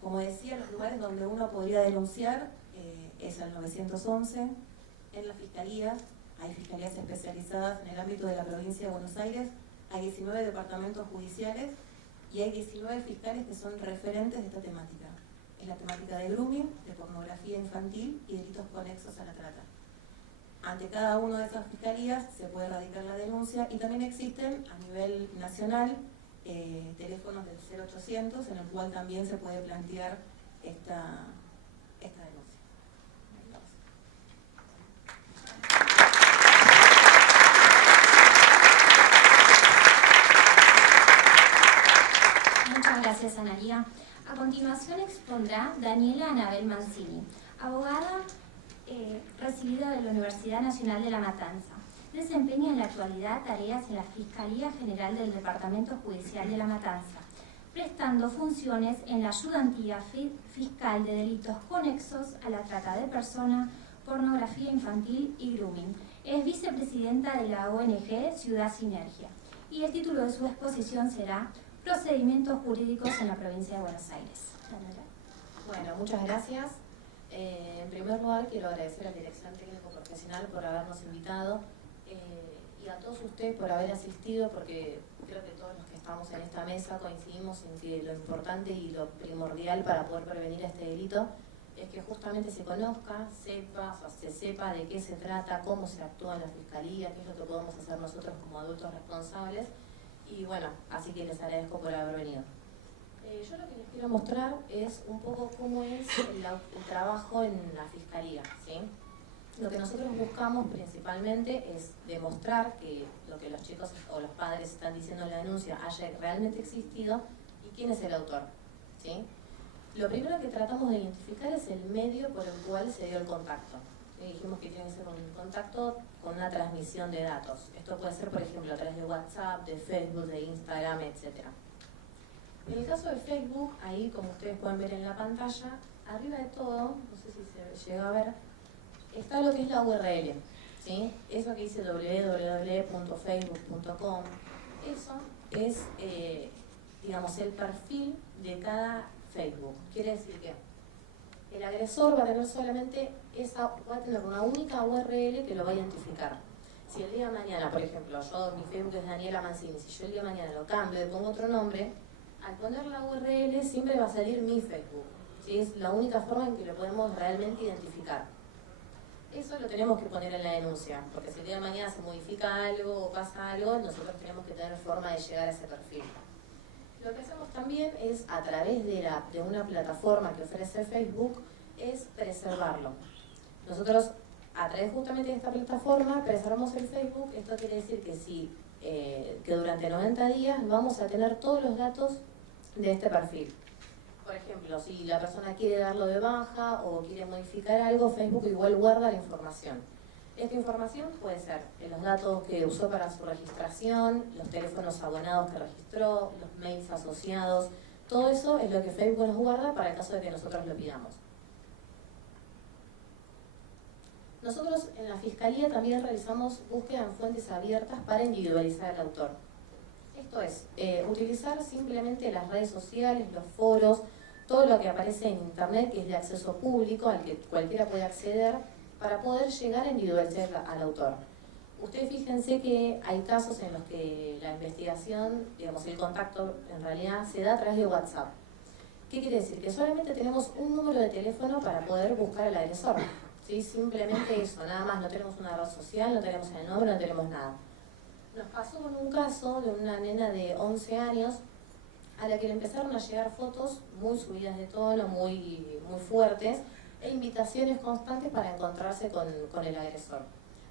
Como decía, los lugares donde uno podría denunciar es al 911, en las fiscalías, hay fiscalías especializadas en el ámbito de la provincia de Buenos Aires, hay 19 departamentos judiciales y hay 19 fiscales que son referentes de esta temática. Es la temática de grooming, de pornografía infantil y delitos conexos a la trata. Ante cada una de esas fiscalías se puede radicar la denuncia y también existen a nivel nacional teléfonos del 0800 en el cual también se puede plantear esta denuncia. Muchas gracias. Gracias, Analia. A continuación expondrá Daniela Anabel Mancini, abogada recibida de la Universidad Nacional de La Matanza. Desempeña en la actualidad tareas en la Fiscalía General del Departamento Judicial de La Matanza, prestando funciones en la ayudantía fiscal de delitos conexos a la trata de personas, pornografía infantil y grooming. Es vicepresidenta de la ONG Ciudad Sinergia y el título de su exposición será Procedimientos Jurídicos en la Provincia de Buenos Aires. Bueno, muchas gracias. En primer lugar, quiero agradecer a la Dirección Técnico Profesional por habernos invitado y a todos ustedes por haber asistido, porque creo que todos los que estamos en esta mesa coincidimos en que lo importante y lo primordial para poder prevenir este delito es que justamente se conozca, se sepa de qué se trata, cómo se actúa en la Fiscalía, qué es lo que podemos hacer nosotros como adultos responsables. Y bueno, así que les agradezco por haber venido. Yo lo que les quiero mostrar es un poco cómo es el trabajo en la Fiscalía, ¿sí? Lo que nosotros buscamos principalmente es demostrar que lo que los chicos o los padres están diciendo en la denuncia haya realmente existido y quién es el autor, ¿sí? Lo primero que tratamos de identificar es el medio por el cual se dio el contacto. Dijimos que tiene que ser un contacto con una transmisión de datos. Esto puede ser, por ejemplo, a través de WhatsApp, de Facebook, de Instagram, etc. En el caso de Facebook, ahí como ustedes pueden ver en la pantalla, arriba de todo, no sé si se llega a ver, está lo que es la URL, ¿sí? Eso que dice www.facebook.com, eso es, digamos, el perfil de cada Facebook. Quiere decir que el agresor va a tener solamente va a tener una única URL que lo va a identificar. Si el día de mañana, por ejemplo, mi Facebook es Daniela Mancini, si yo el día de mañana lo cambio y pongo otro nombre, al poner la URL siempre va a salir mi Facebook, ¿sí? Es la única forma en que lo podemos realmente identificar. Eso lo tenemos que poner en la denuncia, porque si el día de mañana se modifica algo o pasa algo, nosotros tenemos que tener forma de llegar a ese perfil. Lo que hacemos también es, a través de una plataforma que ofrece Facebook, es preservarlo. Nosotros, a través justamente de esta plataforma, preservamos el Facebook. Esto quiere decir que que durante 90 días vamos a tener todos los datos de este perfil. Por ejemplo, si la persona quiere darlo de baja o quiere modificar algo, Facebook igual guarda la información. Esta información puede ser los datos que usó para su registración, los teléfonos abonados que registró, los mails asociados, todo eso es lo que Facebook nos guarda para el caso de que nosotros lo pidamos. Nosotros en la Fiscalía también realizamos búsqueda en fuentes abiertas para individualizar al autor. Esto es, utilizar simplemente las redes sociales, los foros, todo lo que aparece en Internet que es de acceso público, al que cualquiera puede acceder, para poder llegar a individualizar al autor. Ustedes fíjense que hay casos en los que la investigación, digamos, el contacto en realidad se da a través de WhatsApp. ¿Qué quiere decir? Que solamente tenemos un número de teléfono para poder buscar al agresor. ¿Sí? Simplemente eso, nada más, no tenemos una red social, no tenemos el nombre, no tenemos nada. Nos pasó con un caso de una nena de 11 años a la que le empezaron a llegar fotos muy subidas de tono, muy fuertes, e invitaciones constantes para encontrarse con el agresor.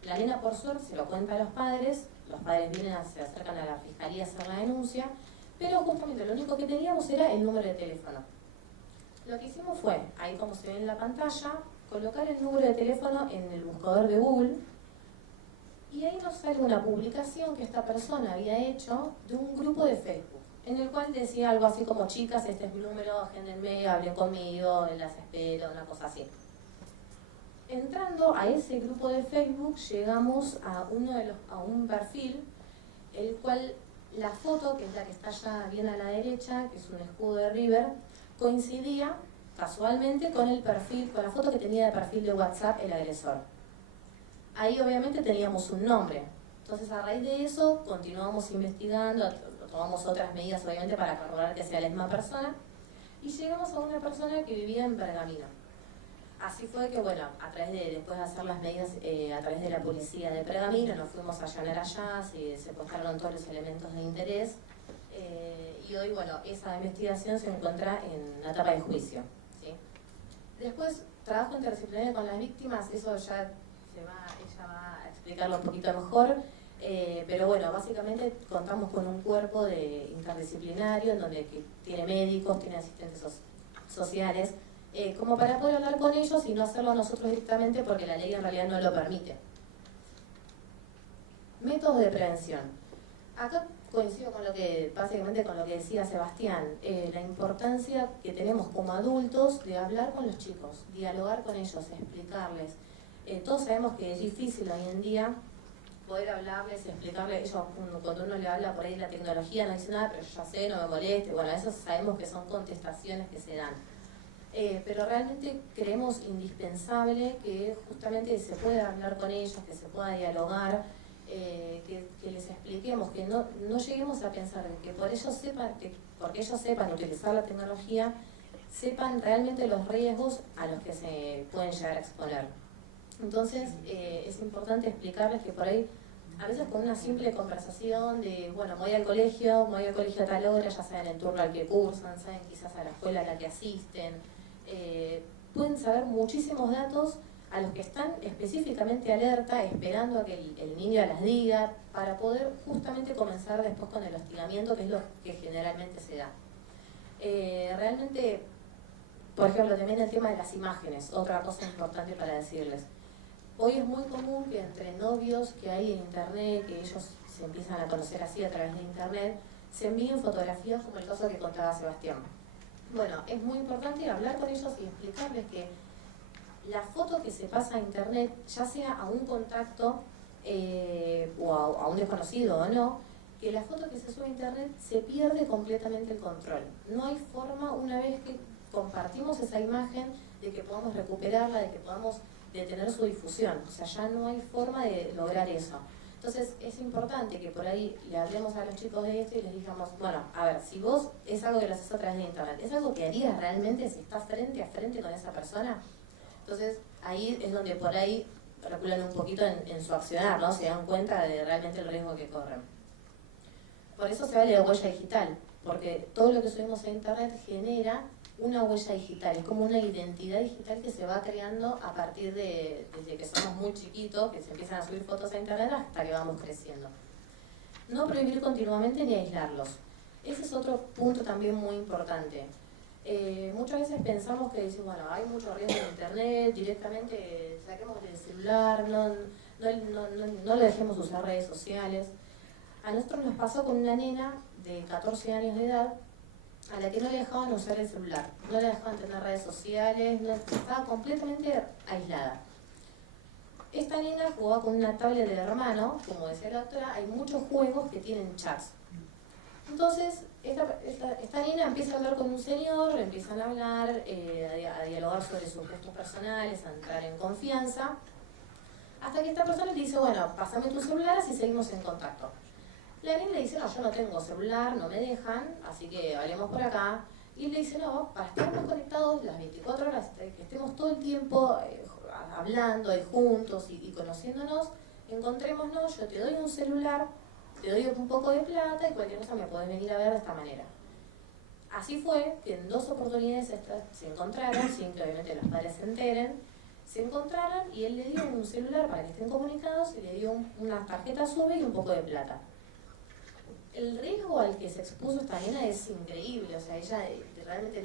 La nena, por suerte, se lo cuenta a los padres vienen, se acercan a la Fiscalía a hacer la denuncia, pero justamente lo único que teníamos era el número de teléfono. Lo que hicimos fue, ahí como se ve en la pantalla, colocar el número de teléfono en el buscador de Google, y ahí nos sale una publicación que esta persona había hecho de un grupo de Facebook, en el cual decía algo así como: chicas, este es mi número, agéndenme, hablen conmigo, las espero, una cosa así. Entrando a ese grupo de Facebook, llegamos a un perfil, el cual la foto, que es la que está ya bien a la derecha, que es un escudo de River, coincidía casualmente con el perfil, con la foto que tenía de perfil de WhatsApp el agresor. Ahí obviamente teníamos un nombre. Entonces, a raíz de eso continuamos investigando, tomamos otras medidas obviamente para corroborar que sea la misma persona, y llegamos a una persona que vivía en Pergamino. Así fue que, bueno, después de hacer las medidas a través de la policía de Pergamino, nos fuimos a allanar allá, se postraron todos los elementos de interés, y hoy, bueno, esa investigación se encuentra en la etapa de juicio, ¿sí? Después, trabajo interdisciplinario con las víctimas, eso ya ella va a explicarlo un poquito mejor. Pero bueno, básicamente contamos con un cuerpo interdisciplinario en donde tiene médicos, tiene asistentes sociales, como para poder hablar con ellos y no hacerlo nosotros directamente porque la ley en realidad no lo permite. Métodos de prevención. Acá coincido con básicamente con lo que decía Sebastián, la importancia que tenemos como adultos de hablar con los chicos, dialogar con ellos, explicarles. Todos sabemos que es difícil hoy en día poder hablarles, explicarles. Ellos, cuando uno le habla por ahí de la tecnología, no dice nada, pero yo ya sé, no me moleste. Bueno, eso sabemos que son contestaciones que se dan. Pero realmente creemos indispensable que justamente se pueda hablar con ellos, que se pueda dialogar, que les expliquemos, que no lleguemos a pensar que porque ellos sepan utilizar la tecnología, sepan realmente los riesgos a los que se pueden llegar a exponer. Entonces es importante explicarles que por ahí, a veces con una simple conversación de, bueno, voy al colegio a tal hora, ya saben el turno al que cursan, saben quizás a la escuela a la que asisten, pueden saber muchísimos datos a los que están específicamente alerta, esperando a que el niño las diga, para poder justamente comenzar después con el hostigamiento, que es lo que generalmente se da. Realmente, por ejemplo, también el tema de las imágenes, otra cosa importante para decirles. Hoy es muy común que entre novios que hay en internet, que ellos se empiezan a conocer así a través de internet, se envíen fotografías como el caso que contaba Sebastián. Bueno, es muy importante hablar con ellos y explicarles que la foto que se pasa a internet, ya sea a un contacto o a un desconocido o no, que la foto que se sube a internet se pierde completamente el control. No hay forma, una vez que compartimos esa imagen, de que podamos recuperarla, de que podamos detener su difusión. O sea, ya no hay forma de lograr eso. Entonces es importante que por ahí le hablemos a los chicos de esto y les digamos, bueno, a ver, si vos es algo que lo haces a través de internet, ¿es algo que harías realmente si estás frente a frente con esa persona? Entonces ahí es donde por ahí reculan un poquito en su accionar, ¿no? Se dan cuenta de realmente el riesgo que corren. Por eso se habla de huella digital, porque todo lo que subimos a internet genera una huella digital, es como una identidad digital que se va creando a partir desde que somos muy chiquitos, que se empiezan a subir fotos a internet hasta que vamos creciendo. No prohibir continuamente ni aislarlos. Ese es otro punto también muy importante. Muchas veces pensamos que decimos, bueno, hay mucho riesgo en internet, directamente saquemos el celular, no le dejemos usar redes sociales. A nosotros nos pasó con una nena de 14 años de edad a la que no le dejaban usar el celular, no le dejaban tener redes sociales, estaba completamente aislada. Esta nena jugaba con una tablet del hermano, como decía la doctora, hay muchos juegos que tienen chats. Entonces, esta nena empieza a hablar con un señor, empiezan a hablar, a dialogar sobre sus gustos personales, a entrar en confianza, hasta que esta persona le dice, bueno, pásame tu celular así seguimos en contacto. La nena le dice, no, yo no tengo celular, no me dejan, así que hablemos por acá. Y le dice, no, para estarnos conectados las 24 horas, que estemos todo el tiempo hablando y juntos y conociéndonos, encontrémonos, yo te doy un celular, te doy un poco de plata y cualquier cosa me podés venir a ver de esta manera. Así fue que en 2 oportunidades se encontraron, sin que obviamente los padres se enteren, se encontraron y él le dio un celular para que estén comunicados y le dio una tarjeta SUBE y un poco de plata. El riesgo al que se expuso esta nena es increíble, o sea, ella realmente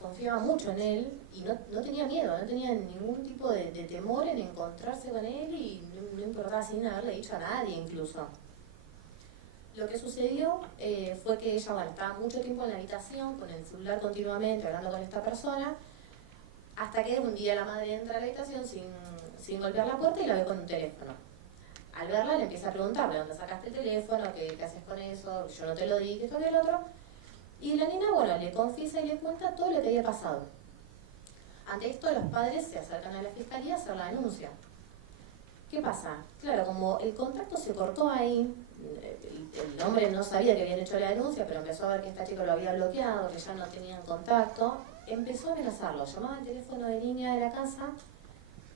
confiaba mucho en él y no tenía miedo, no tenía ningún tipo de temor en encontrarse con él y no importaba sin haberle dicho a nadie incluso. Lo que sucedió fue que ella estaba mucho tiempo en la habitación con el celular continuamente hablando con esta persona, hasta que un día la madre entra a la habitación sin golpear la puerta y la ve con un teléfono. Al verla le empieza a preguntar, ¿de dónde sacaste el teléfono? ¿Qué haces con eso? Yo no te lo di, que esto que el otro. Y la nena, bueno, le confiesa y le cuenta todo lo que había pasado. Ante esto los padres se acercan a la fiscalía a hacer la denuncia. ¿Qué pasa? Claro, como el contacto se cortó ahí, el hombre no sabía que habían hecho la denuncia, pero empezó a ver que esta chica lo había bloqueado, que ya no tenían contacto, empezó a amenazarlo. Llamaba al teléfono de línea de la casa,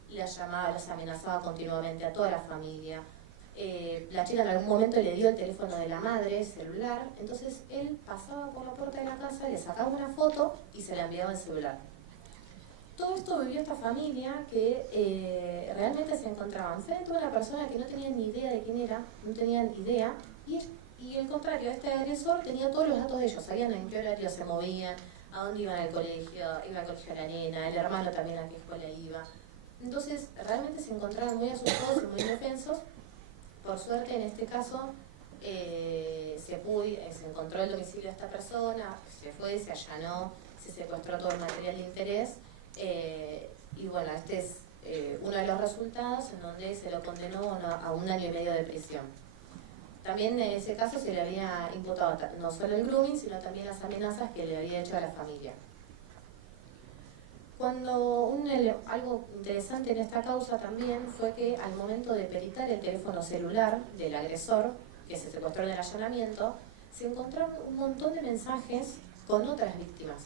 los amenazaba continuamente a toda la familia. La chica en algún momento le dio el teléfono de la madre, celular, entonces él pasaba por la puerta de la casa, le sacaba una foto y se la enviaba el celular. Todo esto vivió esta familia que realmente se encontraban frente a una persona que no tenían ni idea de quién era, no tenían idea, y al contrario, este agresor tenía todos los datos de ellos, sabían en qué horario se movían, a dónde iban al colegio, iba al colegio de la nena, el hermano también a qué escuela iba. Entonces realmente se encontraron muy asustados y muy indefensos. Por suerte en este caso se encontró el domicilio de esta persona, se fue, se allanó, se secuestró todo el material de interés, y bueno, este es uno de los resultados en donde se lo condenó a 1 año y medio de prisión. También en ese caso se le había imputado no solo el grooming, sino también las amenazas que le había hecho a la familia. Algo interesante en esta causa también fue que al momento de peritar el teléfono celular del agresor, que se secuestró en el allanamiento, se encontraron un montón de mensajes con otras víctimas.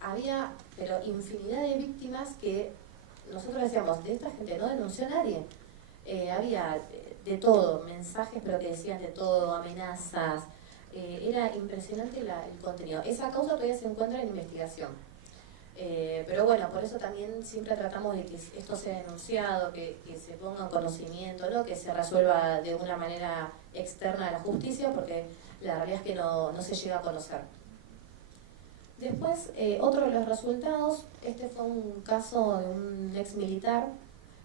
Había, pero infinidad de víctimas que nosotros decíamos, de esta gente no denunció a nadie. Había de todo, mensajes pero que decían de todo, amenazas. Era impresionante el contenido. Esa causa todavía se encuentra en investigación. Pero bueno, por eso también siempre tratamos de que esto sea denunciado, que se ponga en conocimiento, ¿no? Que se resuelva de una manera externa a la justicia, porque la realidad es que no se llega a conocer. Después, otro de los resultados, este fue un caso de un ex militar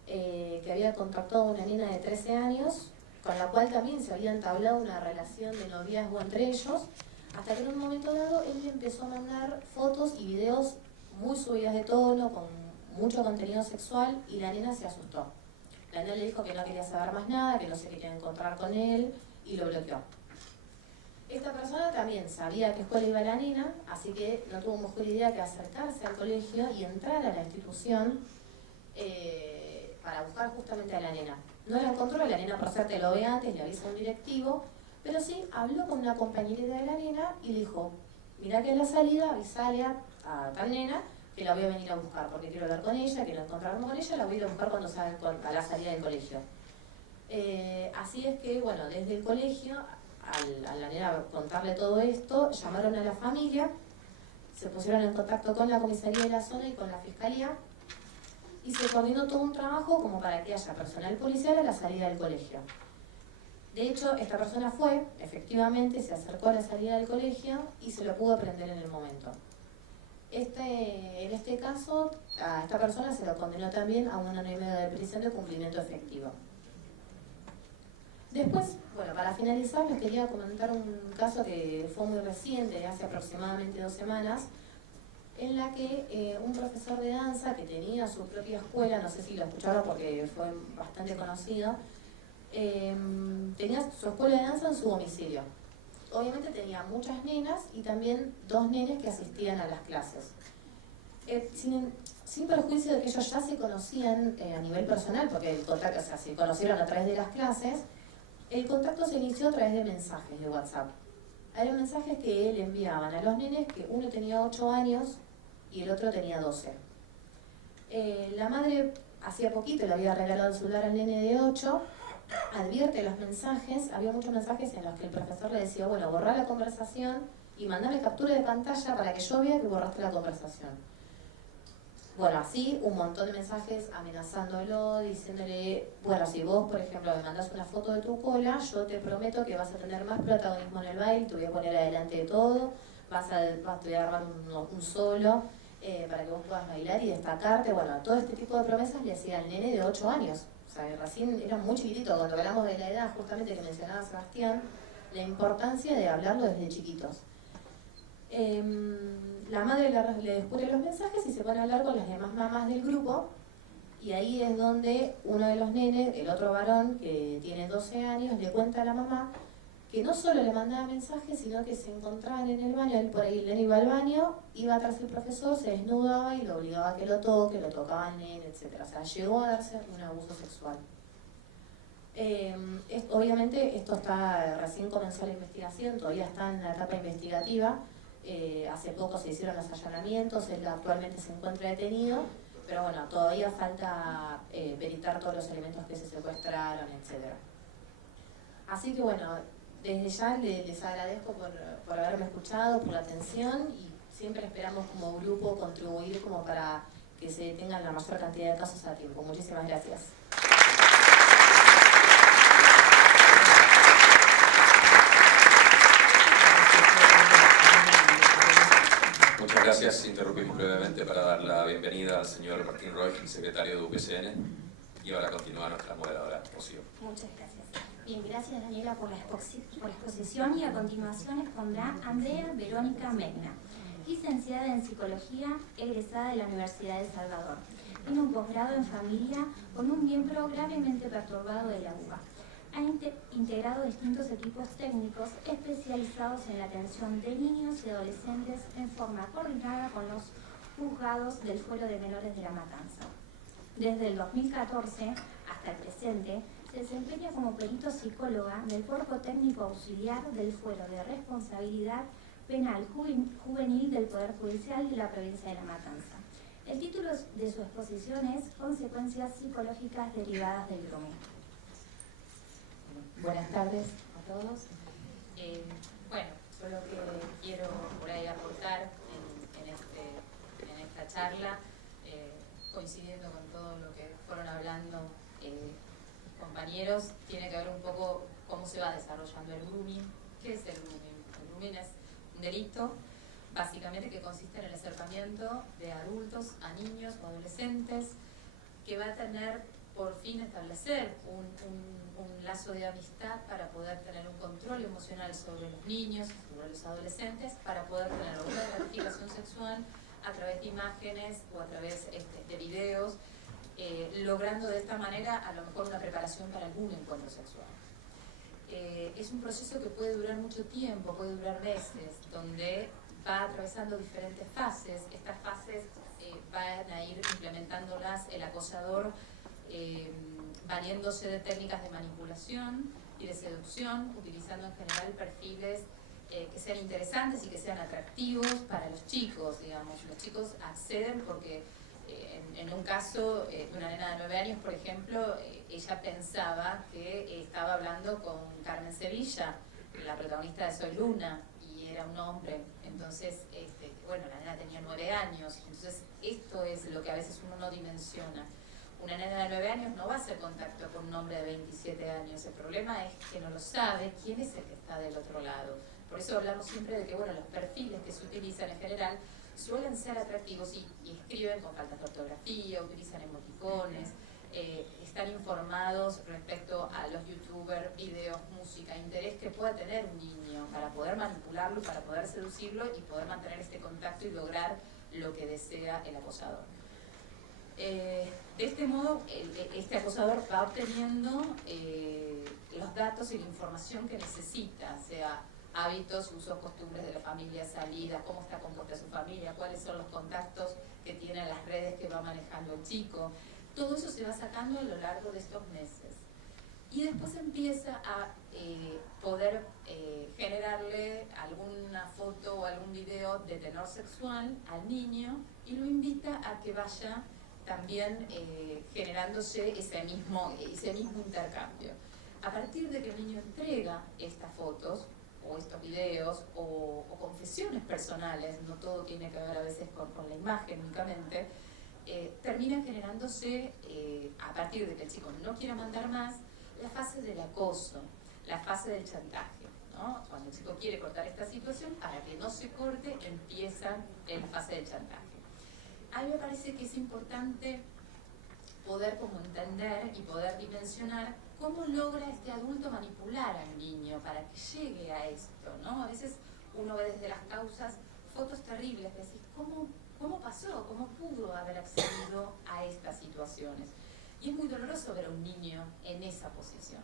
que había contactado a una nena de 13 años, con la cual también se había entablado una relación de noviazgo entre ellos, hasta que en un momento dado él le empezó a mandar fotos y videos muy subidas de tono, con mucho contenido sexual, y la nena se asustó. La nena le dijo que no quería saber más nada, que no se quería encontrar con él, y lo bloqueó. Esta persona también sabía a qué escuela iba la nena, así que no tuvo mejor idea que acercarse al colegio y entrar a la institución para buscar justamente a la nena. No la encontró, la nena por suerte lo ve antes, le avisa a un directivo, pero sí habló con una compañerita de la nena y le dijo, mirá que a la salida avisale a tal nena que la voy a venir a buscar porque quiero hablar con ella, quiero encontrarme con ella, la voy a ir a buscar cuando salga a la salida del colegio. Así es que, bueno, desde el colegio, a la nena contarle todo esto, llamaron a la familia, se pusieron en contacto con la comisaría de la zona y con la fiscalía, y se coordinó todo un trabajo como para que haya personal policial a la salida del colegio. De hecho, esta persona fue, efectivamente, se acercó a la salida del colegio y se lo pudo prender en el momento. En este caso, a esta persona se lo condenó también a 1 año y medio de prisión de cumplimiento efectivo. Después, bueno, para finalizar, les quería comentar un caso que fue muy reciente, hace aproximadamente 2 semanas, en la que un profesor de danza que tenía su propia escuela, no sé si lo escucharon porque fue bastante conocido, tenía su escuela de danza en su domicilio. Obviamente tenía muchas nenas y también 2 nenes que asistían a las clases. Sin perjuicio de que ellos ya se conocían a nivel personal, porque el contacto, o sea, se conocieron a través de las clases, el contacto se inició a través de mensajes de WhatsApp. Eran mensajes que le enviaban a los nenes, que uno tenía 8 años y el otro tenía 12. La madre hacía poquito le había regalado el celular al nene de 8, advierte los mensajes, había muchos mensajes en los que el profesor le decía, bueno, borrá la conversación y mandame captura de pantalla para que yo vea que borraste la conversación. Bueno, así un montón de mensajes amenazándolo, diciéndole, bueno, si vos, por ejemplo, me mandás una foto de tu cola, yo te prometo que vas a tener más protagonismo en el baile, te voy a poner adelante de todo, te voy a armar un solo para que vos puedas bailar y destacarte. Bueno, todo este tipo de promesas le hacía al nene de 8 años. O sea, recién era muy chiquitito. Cuando hablamos de la edad, justamente que mencionaba Sebastián, la importancia de hablarlo desde chiquitos. La madre le descubre los mensajes y se pone a hablar con las demás mamás del grupo, y ahí es donde uno de los nenes, el otro varón que tiene 12 años, le cuenta a la mamá que no solo le mandaba mensajes, sino que se encontraban en el baño, él por ahí el nene iba al baño, iba atrás del profesor, se desnudaba y lo obligaba a que lo toque, lo tocaba al nene, etc. O sea, llegó a darse un abuso sexual. Obviamente esto recién comenzó la investigación, todavía está en la etapa investigativa. Hace poco se hicieron los allanamientos, él actualmente se encuentra detenido, pero bueno, todavía falta peritar todos los elementos que se secuestraron, etc. Así que bueno, desde ya les agradezco por haberme escuchado, por la atención, y siempre esperamos como grupo contribuir como para que se detengan la mayor cantidad de casos a tiempo. Muchísimas gracias. Muchas gracias. Interrumpimos brevemente para dar la bienvenida al señor Martín Roig, secretario de UPCN, y ahora continúa nuestra moderadora, Rocío. Muchas gracias. Bien, gracias Daniela por la exposición, y a continuación expondrá Andrea Verónica Megna, licenciada en Psicología, egresada de la Universidad de Salvador. Tiene un posgrado en familia con un miembro gravemente perturbado de la UBA. Ha integrado distintos equipos técnicos especializados en la atención de niños y adolescentes en forma coordinada con los juzgados del Fuero de Menores de La Matanza. Desde el 2014 hasta el presente, se desempeña como perito psicóloga del Cuerpo Técnico Auxiliar del Fuero de Responsabilidad Penal Juvenil del Poder Judicial de la provincia de La Matanza. El título de su exposición es Consecuencias psicológicas derivadas del grooming. Buenas tardes a todos. Bueno, yo lo que quiero por ahí aportar en esta charla, coincidiendo con todo lo que fueron hablando compañeros, tiene que ver un poco cómo se va desarrollando el grooming. ¿Qué es el grooming? El grooming es un delito, básicamente, que consiste en el acercamiento de adultos a niños o adolescentes, que va a tener por fin establecer un lazo de amistad para poder tener un control emocional sobre los niños, sobre los adolescentes, para poder tener una gratificación sexual a través de imágenes o a través de videos, logrando de esta manera a lo mejor una preparación para algún encuentro sexual. Es un proceso que puede durar mucho tiempo, puede durar meses, donde va atravesando diferentes fases. Estas fases van a ir implementándolas el acosador, valiéndose de técnicas de manipulación y de seducción, utilizando en general perfiles que sean interesantes y que sean atractivos para los chicos, digamos. Los chicos acceden porque en un caso de una nena de 9 años, por ejemplo, ella pensaba que estaba hablando con Carmen Sevilla, la protagonista de Soy Luna, y era un hombre. Entonces, bueno, la nena tenía 9 años, entonces esto es lo que a veces uno no dimensiona. Una nena de 9 años no va a hacer contacto con un hombre de 27 años. El problema es que no lo sabe quién es el que está del otro lado. Por eso hablamos siempre de que, bueno, los perfiles que se utilizan en general suelen ser atractivos y escriben con faltas de ortografía, utilizan emoticones, están informados respecto a los youtubers, videos, música, interés que pueda tener un niño para poder manipularlo, para poder seducirlo y poder mantener este contacto y lograr lo que desea el acosador. De este modo, este acosador va obteniendo los datos y la información que necesita, sea hábitos, usos, costumbres de la familia, salidas, cómo está compuesta su familia, cuáles son los contactos que tienen las redes que va manejando el chico. Todo eso se va sacando a lo largo de estos meses. Y después empieza a poder generarle alguna foto o algún video de tenor sexual al niño y lo invita a que vaya también generándose ese mismo intercambio. A partir de que el niño entrega estas fotos o estos videos o confesiones personales, no todo tiene que ver a veces con la imagen únicamente, termina generándose, a partir de que el chico no quiera mandar más, la fase del acoso, la fase del chantaje, ¿no? Cuando el chico quiere cortar esta situación, para que no se corte, empieza la fase del chantaje. A mí me parece que es importante poder como entender y poder dimensionar cómo logra este adulto manipular al niño para que llegue a esto, ¿no? A veces uno ve desde las causas fotos terribles, decís, ¿cómo pasó? ¿Cómo pudo haber accedido a estas situaciones? Y es muy doloroso ver a un niño en esa posición.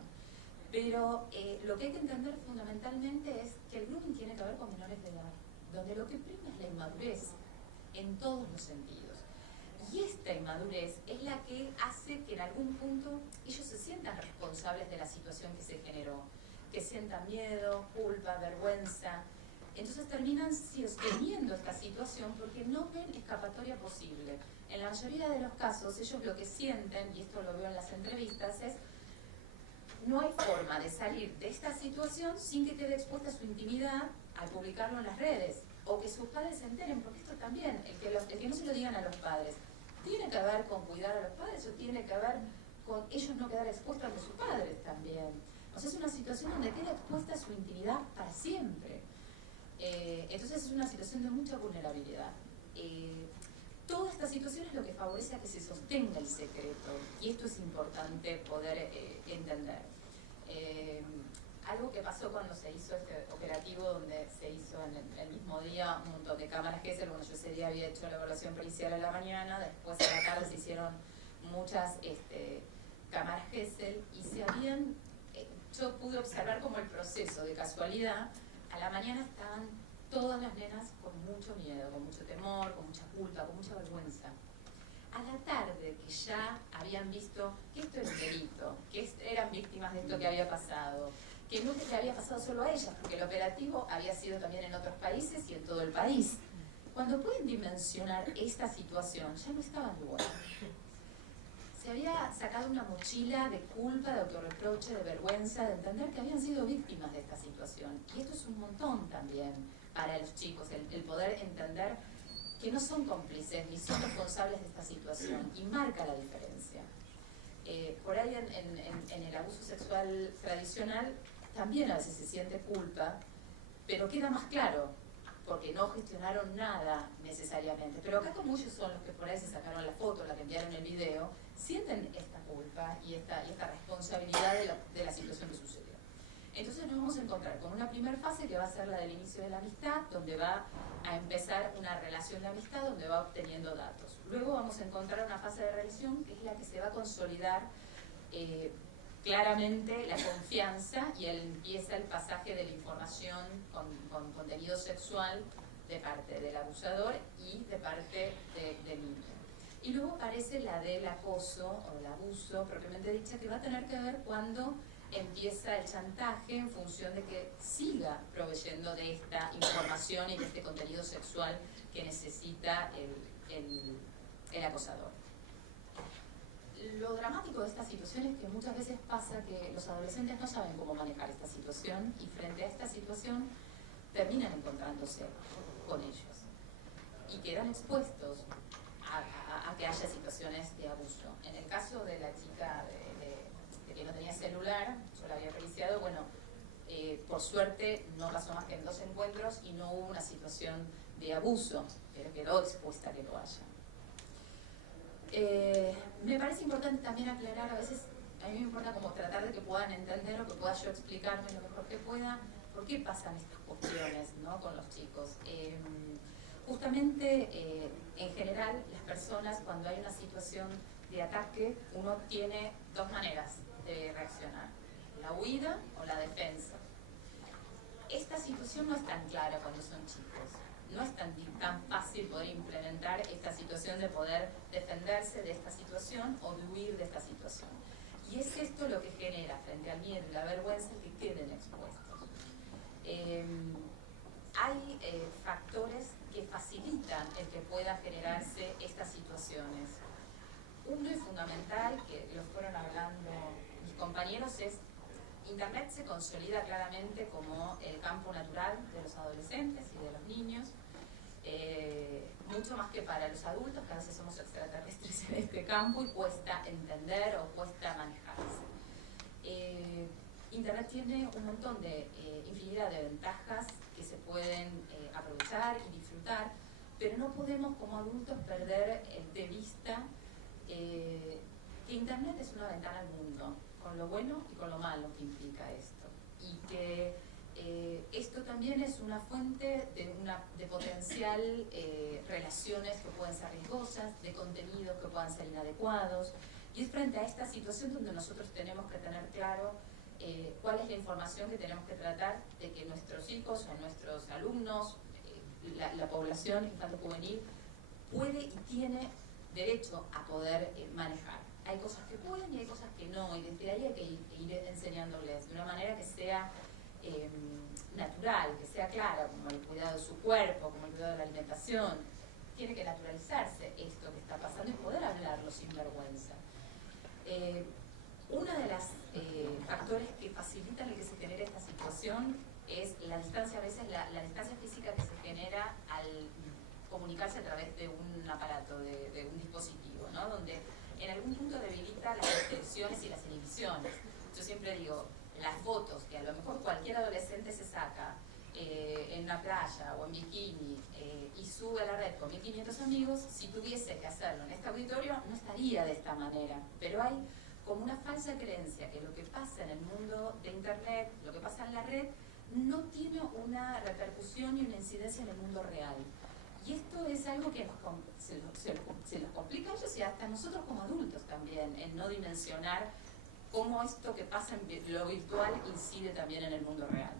Pero lo que hay que entender fundamentalmente es que el grooming tiene que ver con menores de edad, donde lo que prima es la inmadurez en todos los sentidos. Y esta inmadurez es la que hace que en algún punto ellos se sientan responsables de la situación que se generó, que sientan miedo, culpa, vergüenza. Entonces terminan sosteniendo esta situación porque no ven escapatoria posible. En la mayoría de los casos ellos lo que sienten, y esto lo veo en las entrevistas, es no hay forma de salir de esta situación sin que quede expuesta su intimidad al publicarlo en las redes, o que sus padres se enteren, porque esto también, el que no se lo digan a los padres, tiene que ver con cuidar a los padres o tiene que ver con ellos no quedar expuestos ante sus padres también. O sea, es una situación donde queda expuesta su intimidad para siempre. Entonces es una situación de mucha vulnerabilidad. Toda esta situación es lo que favorece a que se sostenga el secreto, y esto es importante poder entender. Algo que pasó cuando se hizo este operativo, donde se hizo en el mismo día un montón de cámaras Gesell. Bueno, yo ese día había hecho la evaluación policial a la mañana, después a la tarde se hicieron muchas cámaras Gesell, y se habían, yo pude observar como el proceso de casualidad. A la mañana estaban todas las nenas con mucho miedo, con mucho temor, con mucha culpa, con mucha vergüenza. A la tarde, que ya habían visto que esto era un delito, que eran víctimas de esto que había pasado, que no le había pasado solo a ellas, porque el operativo había sido también en otros países y en todo el país. Cuando pueden dimensionar esta situación, ya no estaban igual. Se había sacado una mochila de culpa, de autorreproche, de vergüenza, de entender que habían sido víctimas de esta situación. Y esto es un montón también para los chicos, el poder entender que no son cómplices ni son responsables de esta situación, y marca la diferencia. Por ahí en el abuso sexual tradicional también a veces se siente culpa, pero queda más claro, porque no gestionaron nada necesariamente. Pero acá, como ellos son los que por ahí se sacaron la foto, la que enviaron el video, sienten esta culpa y esta responsabilidad de la situación que sucedió. Entonces nos vamos a encontrar con una primera fase que va a ser la del inicio de la amistad, donde va a empezar una relación de amistad, donde va obteniendo datos. Luego vamos a encontrar una fase de relación, que es la que se va a consolidar claramente la confianza, y empieza el pasaje de la información con contenido sexual de parte del abusador y de parte del niño. Y luego aparece la del acoso o el abuso propiamente dicha, que va a tener que ver cuando empieza el chantaje en función de que siga proveyendo de esta información y de este contenido sexual que necesita el acosador. Lo dramático de esta situación es que muchas veces pasa que los adolescentes no saben cómo manejar esta situación, y frente a esta situación terminan encontrándose con ellos y quedan expuestos a que haya situaciones de abuso. En el caso de la chica de que no tenía celular, yo la había periciado, bueno, por suerte no pasó más que en 2 encuentros y no hubo una situación de abuso, pero quedó expuesta a que lo haya. Me parece importante también aclarar, a veces a mí me importa como tratar de que puedan entender, o que pueda yo explicarme lo mejor que pueda, por qué pasan estas cuestiones, ¿no?, con los chicos. Justamente, en general, las personas, cuando hay una situación de ataque, uno tiene 2 maneras de reaccionar: la huida o la defensa. Esta situación no es tan clara cuando son chicos. No es tan fácil poder implementar esta situación de poder defenderse de esta situación o de huir de esta situación. Y es esto lo que genera, frente al miedo y la vergüenza, que queden expuestos. Hay factores que facilitan el que pueda generarse estas situaciones. Uno y fundamental, que lo fueron hablando mis compañeros, es Internet se consolida claramente como el campo natural de los adolescentes y de los niños, mucho más que para los adultos, que a veces somos extraterrestres en este campo y cuesta entender o cuesta manejarse. Internet tiene un montón de infinidad de ventajas que se pueden aprovechar y disfrutar, pero no podemos como adultos perder de vista que Internet es una ventana al mundo, con lo bueno y con lo malo que implica esto, y que esto también es una fuente de potencial relaciones que pueden ser riesgosas, de contenidos que puedan ser inadecuados, y es frente a esta situación donde nosotros tenemos que tener claro cuál es la información que tenemos que tratar de que nuestros hijos o nuestros alumnos, la población infanto-juvenil, puede y tiene derecho a poder manejar. Hay cosas que pueden y hay cosas que no, y desde ahí hay que ir enseñándoles de una manera que sea natural, que sea clara, como el cuidado de su cuerpo, como el cuidado de la alimentación. Tiene que naturalizarse esto que está pasando y poder hablarlo sin vergüenza. Uno de los factores que facilitan el que se genere esta situación es la distancia, a veces la distancia física que se genera al comunicarse a través de un aparato, de un dispositivo, ¿no? Donde en algún punto debilita las restricciones y las inhibiciones. Yo siempre digo, las fotos que a lo mejor cualquier adolescente se saca en una playa o en bikini y sube a la red con 1500 amigos, si tuviese que hacerlo en este auditorio no estaría de esta manera. Pero hay como una falsa creencia que lo que pasa en el mundo de internet, lo que pasa en la red, no tiene una repercusión y una incidencia en el mundo real. Y esto es algo que se nos complica a ellos y hasta nosotros como adultos también, en no dimensionar cómo esto que pasa en lo virtual incide también en el mundo real.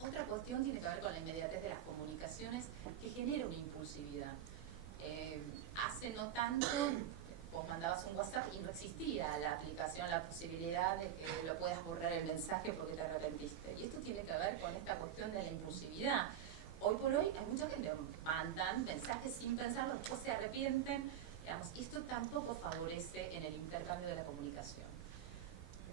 Otra cuestión tiene que ver con la inmediatez de las comunicaciones, que genera una impulsividad. Hace no tanto, vos mandabas un WhatsApp y no existía la aplicación, la posibilidad de que lo puedas borrar el mensaje porque te arrepentiste. Y esto tiene que ver con esta cuestión de la impulsividad. Hoy por hoy hay mucha gente que mandan mensajes sin pensarlo, después se arrepienten, digamos, y esto tampoco favorece en el intercambio de la comunicación.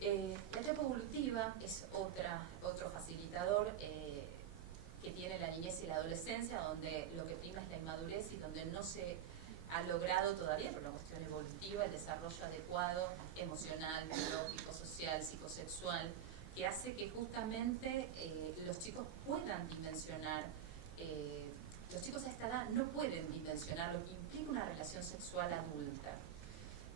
La etapa evolutiva es otro facilitador que tiene la niñez y la adolescencia, donde lo que prima es la inmadurez y donde no se ha logrado todavía, por una cuestión evolutiva, el desarrollo adecuado, emocional, biológico, social, psicosexual, que hace que justamente los chicos puedan dimensionar, los chicos a esta edad no pueden dimensionar lo que implica una relación sexual adulta.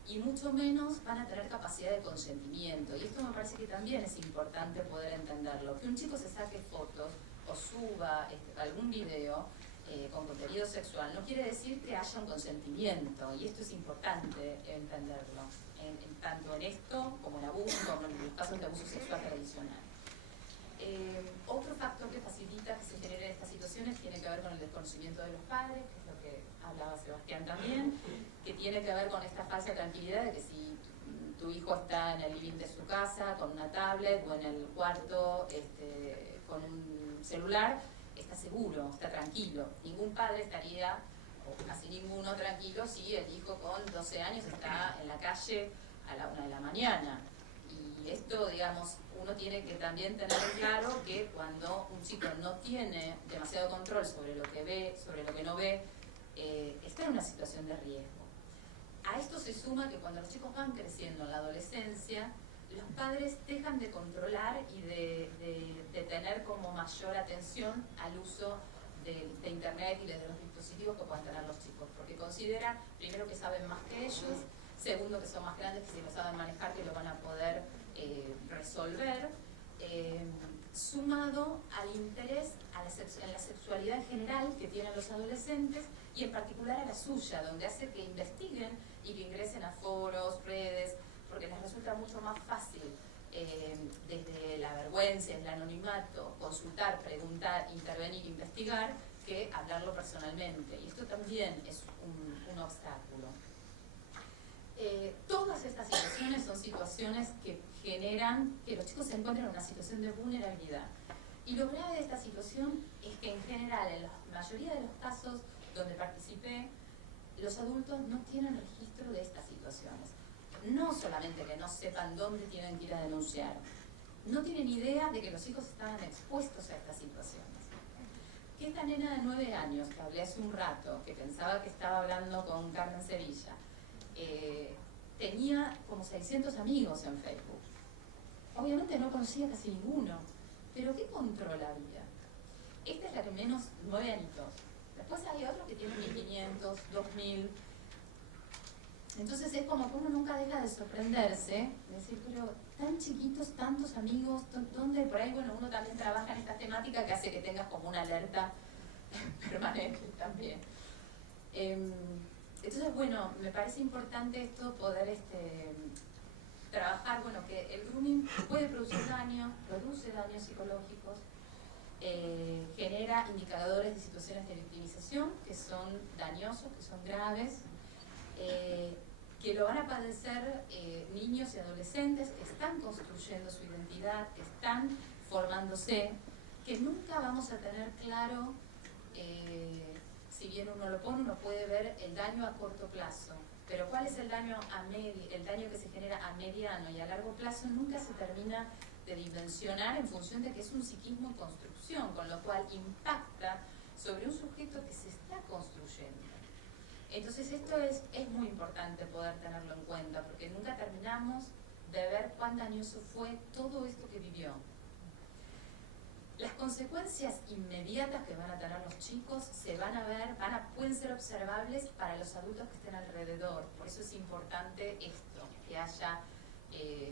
Y mucho menos van a tener capacidad de consentimiento. Y esto me parece que también es importante poder entenderlo. Que un chico se saque fotos o suba algún video con contenido sexual no quiere decir que haya un consentimiento. Y esto es importante entenderlo, tanto en esto como en abuso, como en los casos de abuso sexual tradicional. Otro factor que facilita que se generen estas situaciones tiene que ver con el desconocimiento de los padres, que es lo que hablaba Sebastián también, que tiene que ver con esta falsa tranquilidad de que si tu hijo está en el living de su casa con una tablet o en el cuarto con un celular, está seguro, está tranquilo. Ningún padre estaría, o casi ninguno, tranquilo si el hijo con 12 años está en la calle a la 1 de la mañana. Y esto, digamos, uno tiene que también tener claro que cuando un chico no tiene demasiado control sobre lo que ve, sobre lo que no ve, está en una situación de riesgo. A esto se suma que cuando los chicos van creciendo en la adolescencia, los padres dejan de controlar y de tener como mayor atención al uso de internet y de los dispositivos que puedan tener los chicos, porque consideran, primero, que saben más que ellos, segundo, que son más grandes, que si lo saben manejar, que lo van a poder resolver, sumado al interés en la sexualidad en general que tienen los adolescentes y en particular a la suya, donde hace que investiguen y que ingresen a foros, redes, porque les resulta mucho más fácil desde la vergüenza, el anonimato, consultar, preguntar, intervenir, investigar, que hablarlo personalmente. Y esto también es un obstáculo. Todas estas situaciones son situaciones que generan que los chicos se encuentren en una situación de vulnerabilidad. Y lo grave de esta situación es que en general, en la mayoría de los casos donde participé, los adultos no tienen registro de estas situaciones. No solamente que no sepan dónde tienen que ir a denunciar, no tienen idea de que los hijos estaban expuestos a estas situaciones. Que esta nena de 9 años, que hablé hace un rato, que pensaba que estaba hablando con Carmen Sevilla, tenía como 600 amigos en Facebook. Obviamente no conocía casi ninguno, pero ¿qué control había? Esta es la que menos, 9 añitos. Después hay otros que tienen 1500, 2000. Entonces es como que uno nunca deja de sorprenderse, de decir, pero tan chiquitos, tantos amigos, ¿dónde? Por ahí, bueno, uno también trabaja en esta temática que hace que tengas como una alerta permanente también. Entonces, bueno, me parece importante esto, poder trabajar, bueno, que el grooming puede producir daño, produce daños psicológicos, genera indicadores de situaciones de victimización que son dañosos, que son graves, que lo van a padecer niños y adolescentes que están construyendo su identidad, que están formándose, que nunca vamos a tener claro, si bien uno lo pone, uno puede ver el daño a corto plazo, pero cuál es el daño el daño que se genera a mediano y a largo plazo nunca se termina de dimensionar en función de que es un psiquismo en construcción, con lo cual impacta sobre un sujeto que se está construyendo. Entonces esto es muy importante poder tenerlo en cuenta, porque nunca terminamos de ver cuán dañoso fue todo esto que vivió. Las consecuencias inmediatas que van a tener los chicos se van a ver, pueden ser observables para los adultos que estén alrededor. Por eso es importante esto, que haya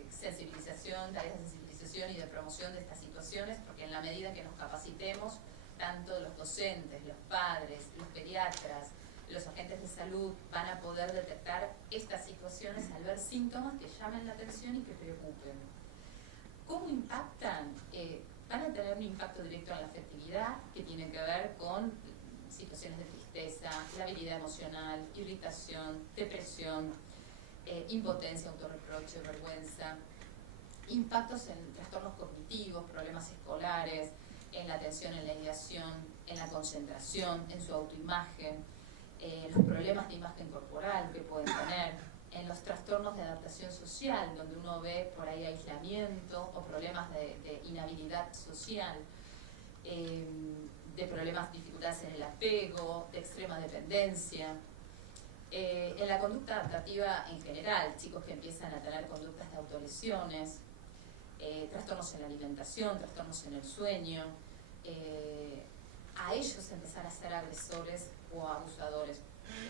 sensibilización, tareas de sensibilización y de promoción de estas situaciones, porque en la medida que nos capacitemos, tanto los docentes, los padres, los pediatras, los agentes de salud van a poder detectar estas situaciones al ver síntomas que llamen la atención y que preocupen. ¿Cómo impactan? Van a tener un impacto directo en la afectividad, que tiene que ver con situaciones de tristeza, labilidad emocional, irritación, depresión, impotencia, autorreproche, vergüenza, impactos en trastornos cognitivos, problemas escolares, en la atención, en la ideación, en la concentración, en su autoimagen, los problemas de imagen corporal que pueden tener, en los trastornos de adaptación social, donde uno ve por ahí aislamiento o problemas de inhabilidad social, de problemas, dificultades en el apego, de extrema dependencia, en la conducta adaptativa en general, chicos que empiezan a tener conductas de autolesiones, trastornos en la alimentación, trastornos en el sueño, a ellos empezar a ser agresores o abusadores.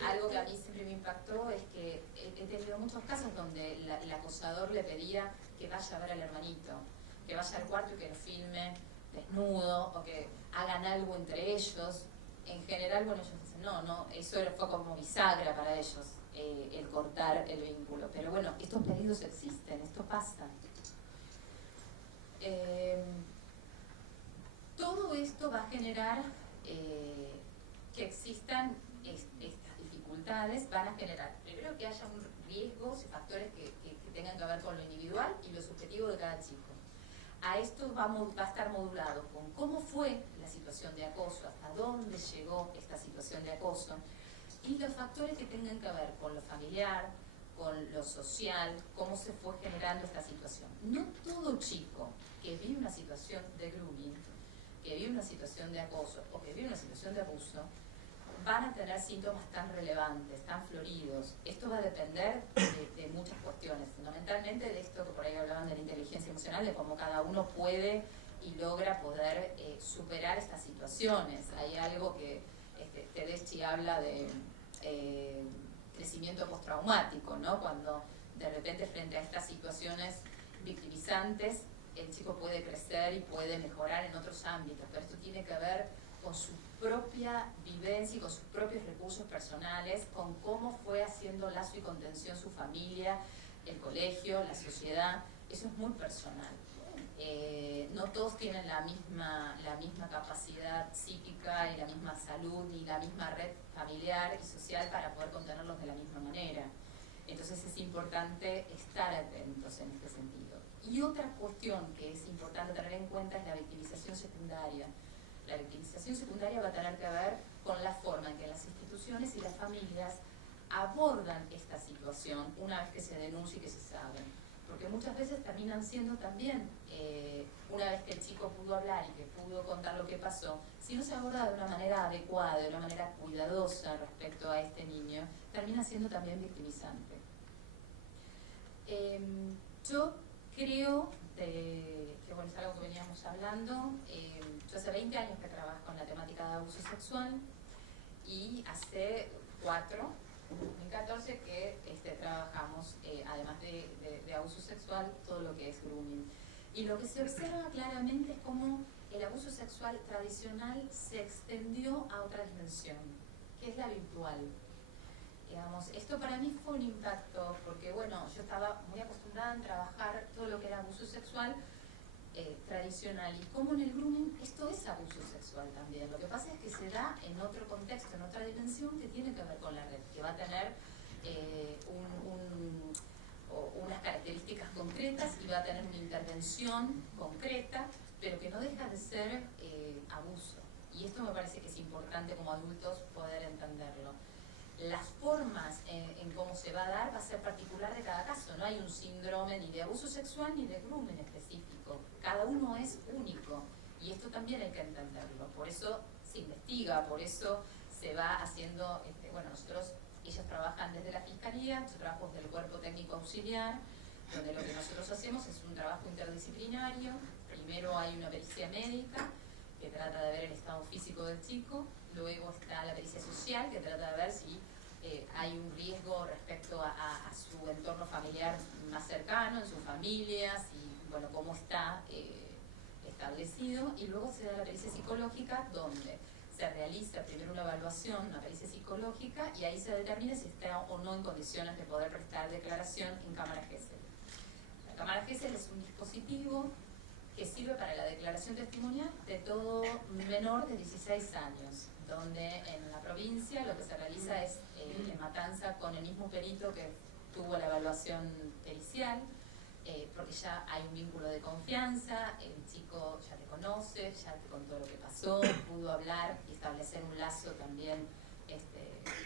Algo que a mí siempre me impactó es que he tenido muchos casos donde el acosador le pedía que vaya a ver al hermanito, que vaya al cuarto y que lo filme desnudo, o que hagan algo entre ellos. En general, bueno, ellos dicen, no, eso fue como bisagra para ellos, el cortar el vínculo. Pero bueno, estos pedidos existen, esto pasa. Todo esto va a generar que existan estas dificultades, van a generar, primero, que haya riesgos y factores que tengan que ver con lo individual y lo subjetivo de cada chico. A esto va a estar modulado con cómo fue la situación de acoso, hasta dónde llegó esta situación de acoso, y los factores que tengan que ver con lo familiar, con lo social, cómo se fue generando esta situación. No todo chico que vive una situación de grooming, que vive una situación de acoso o que vive una situación de abuso, van a tener síntomas tan relevantes, tan floridos. Esto va a depender de muchas cuestiones, fundamentalmente de esto que por ahí hablaban de la inteligencia emocional, de cómo cada uno puede y logra poder superar estas situaciones. Hay algo que Tedeschi habla de crecimiento postraumático, ¿no? Cuando de repente frente a estas situaciones victimizantes, el chico puede crecer y puede mejorar en otros ámbitos, pero esto tiene que ver con su propia vivencia y con sus propios recursos personales, con cómo fue haciendo lazo y contención su familia, el colegio, la sociedad. Eso es muy personal. No todos tienen la misma capacidad psíquica y la misma salud y la misma red familiar y social para poder contenerlos de la misma manera. Entonces es importante estar atentos en este sentido. Y otra cuestión que es importante tener en cuenta es la victimización secundaria. La victimización secundaria va a tener que ver con la forma en que las instituciones y las familias abordan esta situación una vez que se denuncia y que se sabe. Porque muchas veces terminan siendo también, una vez que el chico pudo hablar y que pudo contar lo que pasó, si no se aborda de una manera adecuada, de una manera cuidadosa respecto a este niño, termina siendo también victimizante. Yo creo que bueno, es algo que veníamos hablando. Yo hace 20 años que trabajo en la temática de abuso sexual y hace 2014 que trabajamos, además de abuso sexual, todo lo que es grooming. Y lo que se observa claramente es cómo el abuso sexual tradicional se extendió a otra dimensión, que es la virtual. Digamos, esto para mí fue un impacto, porque bueno, yo estaba muy acostumbrada a trabajar todo lo que era abuso sexual tradicional, y como en el grooming esto es abuso sexual también. Lo que pasa es que se da en otro contexto, en otra dimensión que tiene que ver con la red, que va a tener unas características concretas y va a tener una intervención concreta, pero que no deja de ser abuso. Y esto me parece que es importante como adultos poder entenderlo. Las formas en cómo se va a dar va a ser particular de cada caso. No hay un síndrome ni de abuso sexual ni de grooming específico. Cada uno es único y esto también hay que entenderlo. Por eso se investiga, por eso se va haciendo, bueno, ellas trabajan desde la Fiscalía, yo trabajo desde el Cuerpo Técnico Auxiliar, donde lo que nosotros hacemos es un trabajo interdisciplinario. Primero hay una pericia médica, que trata de ver el estado físico del chico, luego está la pericia social, que trata de ver si hay un riesgo respecto a su entorno familiar más cercano, en su familia, si, bueno, cómo está establecido, y luego se da la pericia psicológica, donde se realiza primero una evaluación, una pericia psicológica, y ahí se determina si está o no en condiciones de poder prestar declaración en cámara Gesell. La cámara Gesell es un dispositivo que sirve para la declaración testimonial de todo menor de 16 años, donde en la provincia lo que se realiza es en Matanza con el mismo perito que tuvo la evaluación pericial, porque ya hay un vínculo de confianza, el chico ya te conoce, ya te contó lo que pasó, pudo hablar y establecer un lazo también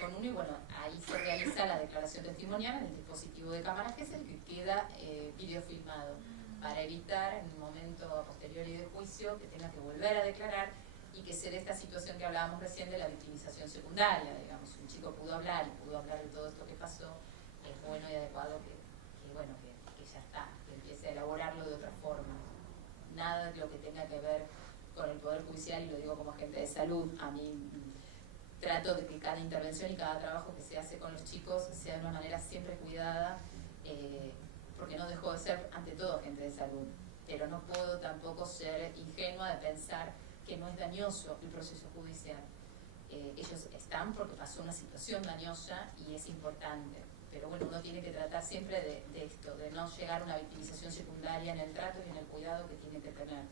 con uno, y bueno, ahí se realiza la declaración testimonial en el dispositivo de cámara Gesell, que queda videofilmado, para evitar en un momento posterior y de juicio que tenga que volver a declarar y que se dé esta situación que hablábamos recién de la victimización secundaria. Digamos, un chico pudo hablar y pudo hablar de todo esto que pasó, es bueno y adecuado que ya está, que empiece a elaborarlo de otra forma. Nada de lo que tenga que ver con el Poder Judicial, y lo digo como agente de salud, a mí trato de que cada intervención y cada trabajo que se hace con los chicos sea de una manera siempre cuidada, porque no dejo de ser ante todo agente de salud, pero no puedo tampoco ser ingenua de pensar que no es dañoso el proceso judicial. Ellos están porque pasó una situación dañosa y es importante, pero bueno, uno tiene que tratar siempre de esto, de no llegar a una victimización secundaria en el trato y en el cuidado que tiene que tener.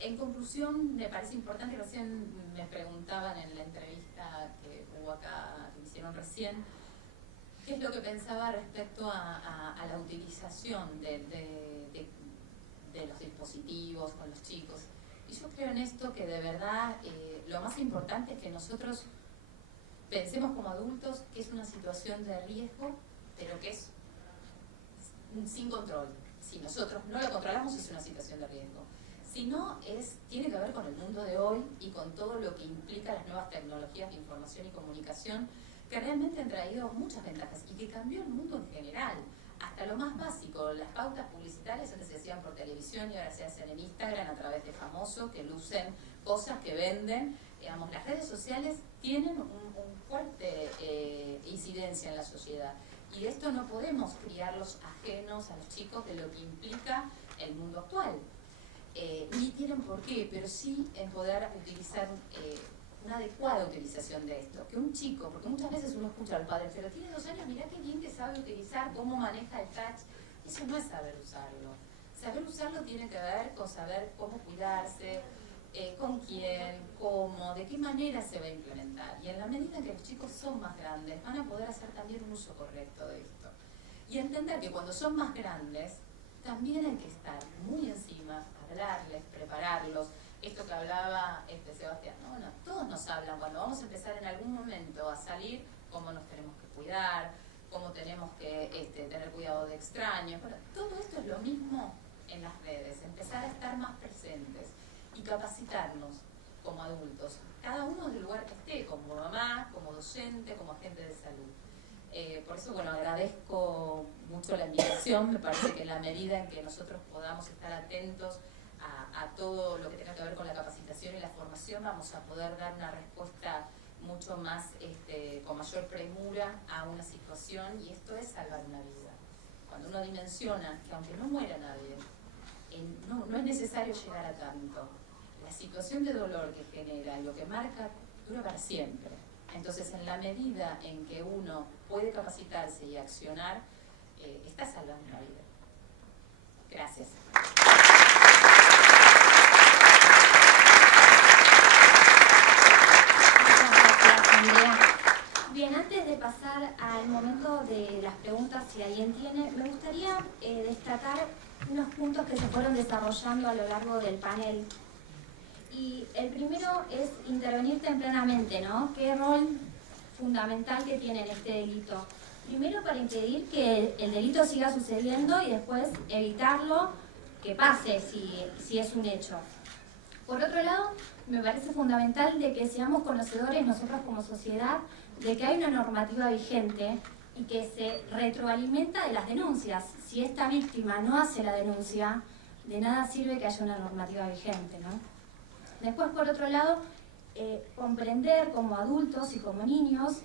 En conclusión, me parece importante, recién me preguntaban en la entrevista que hubo acá, que me hicieron recién, qué es lo que pensaba respecto a la utilización de los dispositivos con los chicos. Y yo creo en esto que de verdad lo más importante es que nosotros pensemos como adultos que es una situación de riesgo, pero que es sin control. Si nosotros no lo controlamos, es una situación de riesgo. Si no, tiene que ver con el mundo de hoy y con todo lo que implica las nuevas tecnologías de información y comunicación, que realmente han traído muchas ventajas y que cambió el mundo en general. Hasta lo más básico, las pautas publicitarias antes se hacían por televisión y ahora se hacen en Instagram a través de famosos que lucen cosas que venden. Digamos, las redes sociales tienen un fuerte incidencia en la sociedad, y de esto no podemos criarlos ajenos a los chicos de lo que implica el mundo actual. Ni tienen por qué, pero sí en poder utilizar una adecuada utilización de esto. Que un chico, porque muchas veces uno escucha al padre, pero tiene 2 años, mirá qué bien que sabe utilizar, cómo maneja el touch. Eso no es saber usarlo. Saber usarlo tiene que ver con saber cómo cuidarse, con quién, cómo, de qué manera se va a implementar. Y en la medida que los chicos son más grandes, van a poder hacer también un uso correcto de esto. Y entender que cuando son más grandes, también hay que estar muy encima, hablarles, prepararlos. Esto que hablaba Sebastián, ¿no? Bueno, todos nos hablan cuando vamos a empezar en algún momento a salir, cómo nos tenemos que cuidar, cómo tenemos que tener cuidado de extraños. Bueno, todo esto es lo mismo en las redes, empezar a estar más presentes y capacitarnos como adultos, cada uno del lugar que esté, como mamá, como docente, como agente de salud. Por eso, bueno, agradezco mucho la invitación. Me parece que en la medida en que nosotros podamos estar atentos a todo lo que tenga que ver con la capacitación y la formación, vamos a poder dar una respuesta mucho más, con mayor premura a una situación, y esto es salvar una vida. Cuando uno dimensiona que aunque no muera nadie, no es necesario llegar a tanto. La situación de dolor que genera y lo que marca dura para siempre. Entonces, en la medida en que uno puede capacitarse y accionar, está salvando una vida. Gracias. Muchas gracias, Andrea. Bien, antes de pasar al momento de las preguntas, si alguien tiene, me gustaría destacar unos puntos que se fueron desarrollando a lo largo del panel. Y el primero es intervenir tempranamente, ¿no? ¿Qué rol fundamental que tiene en este delito? Primero, para impedir que el delito siga sucediendo y después evitarlo que pase si es un hecho. Por otro lado, me parece fundamental de que seamos conocedores nosotros como sociedad de que hay una normativa vigente y que se retroalimenta de las denuncias. Si esta víctima no hace la denuncia, de nada sirve que haya una normativa vigente, ¿no? Después, por otro lado, comprender como adultos y como niños,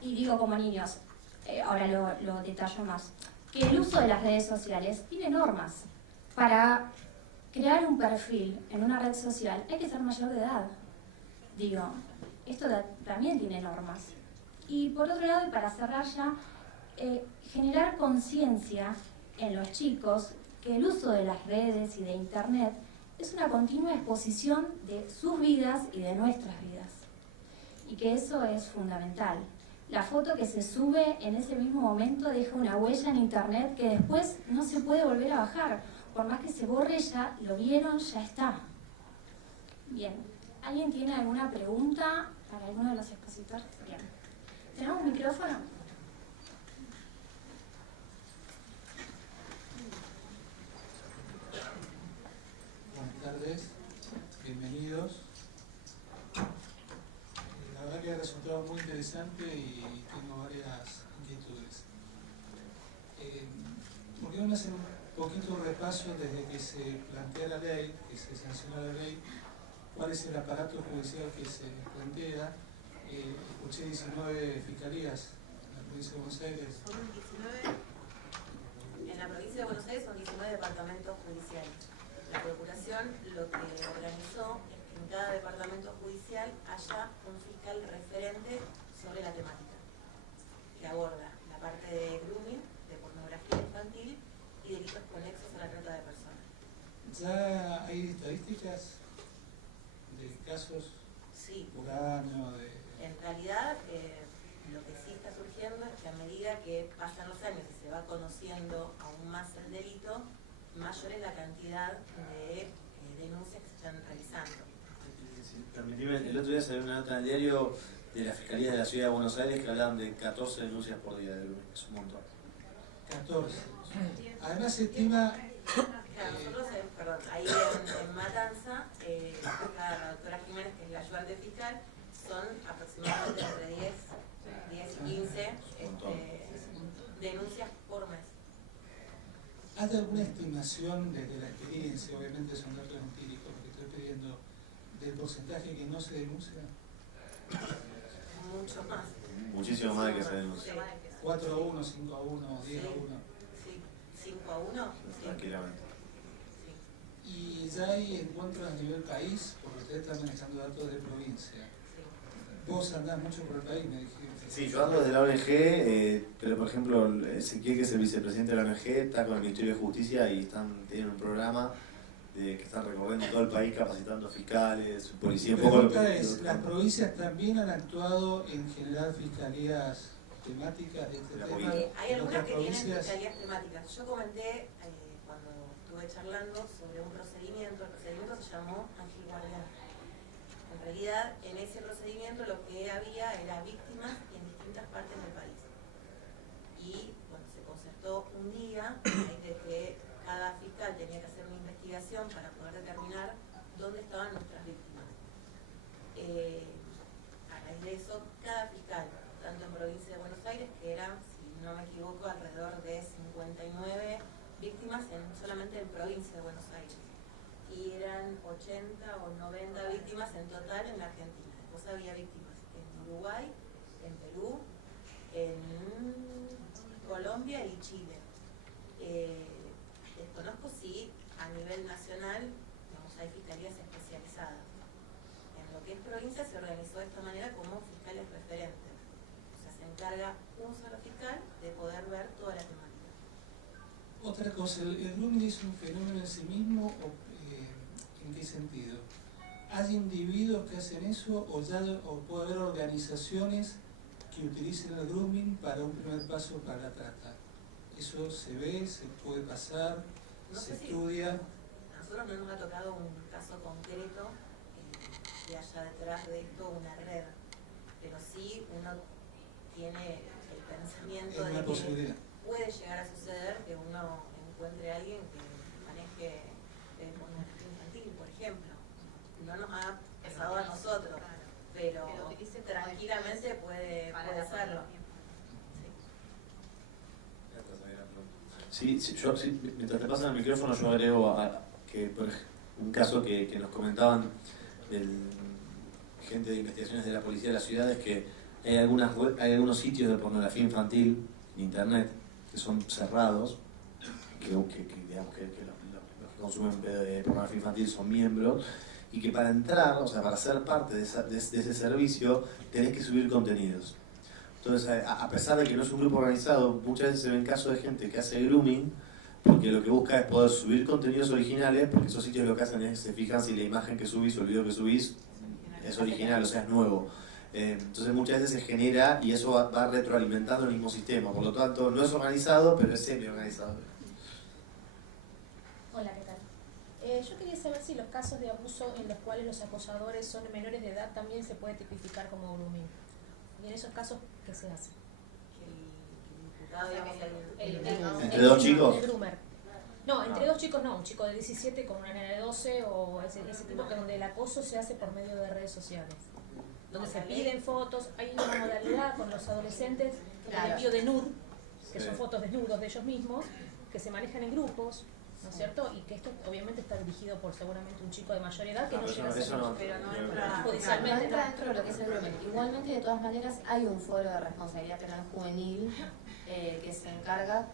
y digo como niños, ahora lo detallo más, que el uso de las redes sociales tiene normas. Para crear un perfil en una red social hay que ser mayor de edad. Digo, esto también tiene normas. Y por otro lado, y para cerrar ya, generar conciencia en los chicos que el uso de las redes y de internet es una continua exposición de sus vidas y de nuestras vidas. Y que eso es fundamental. La foto que se sube en ese mismo momento deja una huella en internet que después no se puede volver a bajar. Por más que se borre, ya lo vieron, ya está. Bien, ¿alguien tiene alguna pregunta para alguno de los expositores? Bien. ¿Tenemos un micrófono? Buenas tardes, bienvenidos. La verdad que ha resultado muy interesante y tengo varias inquietudes. ¿Por qué no me hacen un poquito de repaso desde que se plantea la ley, que se sancionó la ley, cuál es el aparato judicial que se plantea? Escuché 19 fiscalías en la provincia de Buenos Aires. Son 19, en la provincia de Buenos Aires son 19 departamentos judiciales. La Procuración lo que organizó es que en cada departamento judicial haya un fiscal referente sobre la temática, que aborda la parte de grooming, de pornografía infantil y delitos conexos a la trata de personas. ¿Ya hay estadísticas de casos Sí. por año? En realidad, lo que sí está surgiendo es que a medida que pasan los años y se va conociendo aún más el delito, mayor es la cantidad de denuncias que se están realizando. Permitime, el otro día salió una nota en el diario de la Fiscalía de la Ciudad de Buenos Aires que hablaban de 14 denuncias por día, es un montón. 14. Además se estima... Claro, nosotros, perdón, ahí en Matanza, la doctora Jiménez, que es la ayudante fiscal, son aproximadamente entre 10 y 15 denuncias por mes. ¿Hay alguna estimación desde la experiencia, obviamente son datos empíricos lo que estoy pidiendo, del porcentaje que no se denuncia? Mucho más. Muchísimo más de que se denuncia. 4 a 1, 5 a 1, 10 a 1. Sí, 5 a 1. Tranquilamente. Y ya hay encuentros a nivel país, porque usted está manejando datos de provincia. Vos andás mucho por el país, me dijiste. Sí, yo hablo de la ONG, pero por ejemplo, Ezequiel, que es el vicepresidente de la ONG, está con el Ministerio de Justicia y tienen un programa que están recorriendo todo el país capacitando fiscales, policía. Mi pregunta es, ¿las provincias también han actuado en generar fiscalías temáticas de este tema? Hay algunas que tienen fiscalías temáticas. Yo comenté cuando estuve charlando sobre un procedimiento, el procedimiento se llamó Ángel Guardián. En realidad, en ese procedimiento lo que había era víctimas en distintas partes del país. Y bueno, se concertó un día de que cada fiscal tenía que hacer una investigación para poder determinar dónde estaban nuestras víctimas. A raíz de eso, cada fiscal, tanto en provincia de Buenos Aires, que eran, si no me equivoco, alrededor de 59 víctimas solamente en provincia de Buenos Aires. Y eran 80 o 90 víctimas en total en la Argentina. Después había víctimas en Uruguay, en Perú, en Colombia y Chile. Desconozco si a nivel nacional hay fiscalías especializadas. En lo que es provincia se organizó de esta manera como fiscales referentes. O sea, se encarga un solo fiscal de poder ver toda la temática. Otra cosa, ¿el grooming es un fenómeno en sí mismo o en qué sentido? ¿Hay individuos que hacen eso o puede haber organizaciones que utilicen el grooming para un primer paso para la trata? ¿Eso se ve, se puede pasar, no se sé estudia? A nosotros no nos ha tocado un caso concreto que haya detrás de esto una red, pero sí uno tiene el pensamiento de que puede llegar a suceder que uno encuentre a alguien que maneje pornografía infantil, por ejemplo. no nos ha pasado a nosotros, pero tranquilamente puede hacerlo. Sí, mientras te pasan el micrófono yo agrego que por ejemplo, un caso que nos comentaban gente de investigaciones de la policía de las ciudades, que hay algunos sitios de pornografía infantil en internet que son cerrados, que digamos que los que consumen pornografía infantil son miembros, y que para entrar, o sea, para ser parte de ese servicio, tenés que subir contenidos. Entonces, a pesar de que no es un grupo organizado, muchas veces se ven casos de gente que hace grooming, porque lo que busca es poder subir contenidos originales, porque esos sitios lo que hacen es se fijan si la imagen que subís o el video que subís es original, o sea, es nuevo. Entonces muchas veces se genera y eso va retroalimentando el mismo sistema. Por lo tanto, no es organizado, pero es semi-organizado. Hola, ¿qué tal? Yo quería saber si los casos de abuso en los cuales los acosadores son menores de edad también se puede tipificar como grooming. Y en esos casos, ¿qué se hace? ¿Entre dos chicos? El groomer. No, entre dos chicos no, un chico de 17 con una nena de 12 o ese tipo, que donde el acoso se hace por medio de redes sociales. Donde se piden fotos, hay una modalidad con los adolescentes, el envío de nude, que son fotos desnudos de ellos mismos, que se manejan en grupos, ¿no es cierto? Y que esto obviamente está dirigido por seguramente un chico de mayor edad que no llega a ser pero no entra judicialmente. No entra dentro de lo que es el grooming. Igualmente, de todas maneras, hay un foro de responsabilidad penal juvenil que se encarga,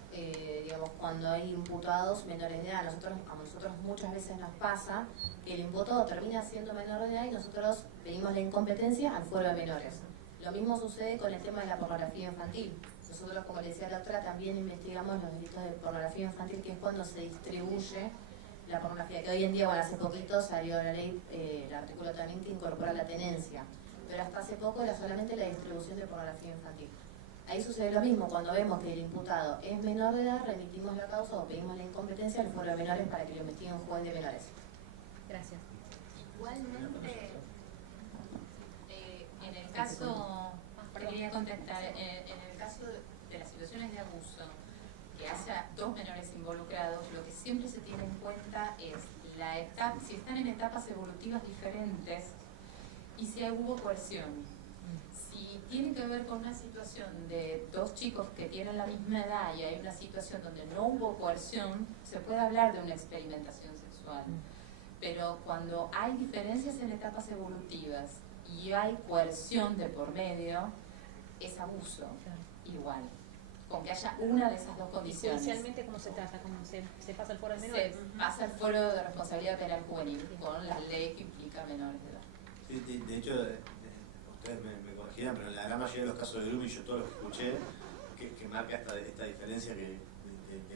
digamos, cuando hay imputados menores de edad. A nosotros muchas veces nos pasa que el imputado termina siendo menor de edad y nosotros pedimos la incompetencia al foro de menores. Lo mismo sucede con el tema de la pornografía infantil. Nosotros, como le decía la otra, también investigamos los delitos de pornografía infantil, que es cuando se distribuye la pornografía, que hoy en día, bueno, hace poquito salió la ley, el artículo también que incorpora la tenencia, pero hasta hace poco era solamente la distribución de pornografía infantil. Ahí sucede lo mismo, cuando vemos que el imputado es menor de edad, remitimos la causa o pedimos la incompetencia al foro de menores para que lo investiguen un juez de menores. Gracias. Igualmente, en el caso, quería contestar, en el caso de las situaciones de abuso, que haya dos menores involucrados, lo que siempre se tiene en cuenta es la etapa, si están en etapas evolutivas diferentes y si hubo coerción. Si tiene que ver con una situación de dos chicos que tienen la misma edad y hay una situación donde no hubo coerción, se puede hablar de una experimentación sexual. Pero cuando hay diferencias en etapas evolutivas y hay coerción de por medio, es abuso igual, con que haya una de esas dos condiciones. Judicialmente, ¿cómo se trata? ¿Cómo se pasa al foro de menores? Se pasa al foro de responsabilidad penal juvenil con la ley que implica menores de edad. Sí, de hecho, ustedes me corregirán, pero en la gran mayoría de los casos de grooming, yo todos los que escuché, que marca esta diferencia de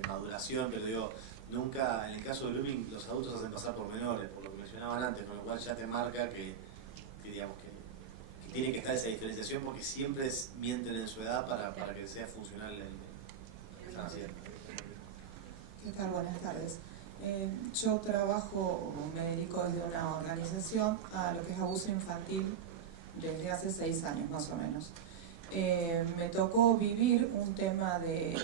maduración, pero digo, nunca, en el caso de grooming, los adultos hacen pasar por menores, por lo que mencionaban antes, con lo cual ya te marca que digamos que tiene que estar esa diferenciación, porque siempre mienten en su edad para que sea funcional el naciente. ¿Qué tal? Buenas tardes. Yo trabajo, me dedico desde una organización a lo que es abuso infantil desde hace 6 años más o menos. Me tocó vivir un tema de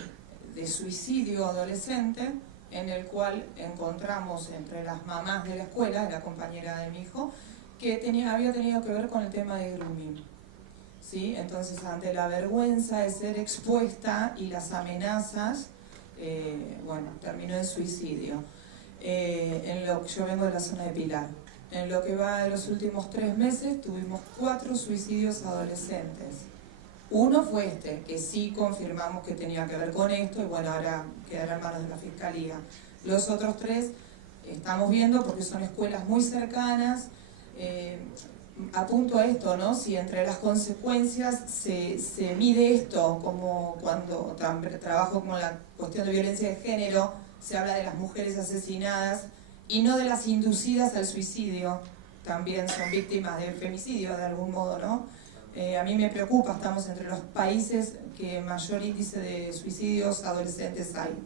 suicidio adolescente, en el cual encontramos entre las mamás de la escuela, de la compañera de mi hijo, que había tenido que ver con el tema de grooming. ¿Sí? Entonces, ante la vergüenza de ser expuesta y las amenazas, bueno, terminó en suicidio. Yo vengo de la zona de Pilar. En lo que va de los últimos 3 meses tuvimos 4 suicidios adolescentes. Uno fue que sí confirmamos que tenía que ver con esto y bueno, ahora quedará en manos de la Fiscalía. Los otros 3 estamos viendo porque son escuelas muy cercanas. Apunto a esto, ¿no? Si entre las consecuencias se mide esto, como cuando trabajo con la cuestión de violencia de género, se habla de las mujeres asesinadas y no de las inducidas al suicidio, también son víctimas de femicidio de algún modo, ¿no? A mí me preocupa, estamos entre los países que mayor índice de suicidios adolescentes hay,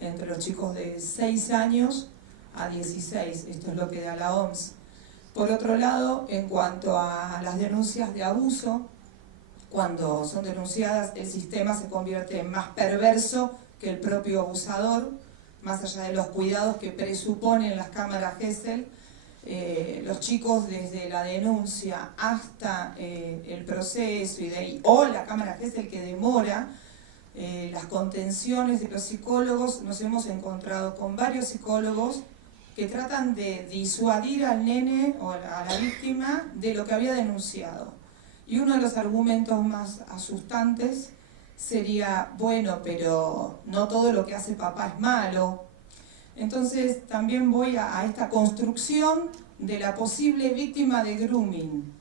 entre los chicos de 6 años a 16, esto es lo que da la OMS. Por otro lado, en cuanto a las denuncias de abuso, cuando son denunciadas, el sistema se convierte en más perverso que el propio abusador, más allá de los cuidados que presuponen las cámaras Gesell. los chicos desde la denuncia hasta el proceso o la cámara, que es el que demora, las contenciones de los psicólogos, nos hemos encontrado con varios psicólogos que tratan de disuadir al nene o a la víctima de lo que había denunciado. Y uno de los argumentos más asustantes sería, bueno, pero no todo lo que hace papá es malo. Entonces también voy a esta construcción de la posible víctima de grooming.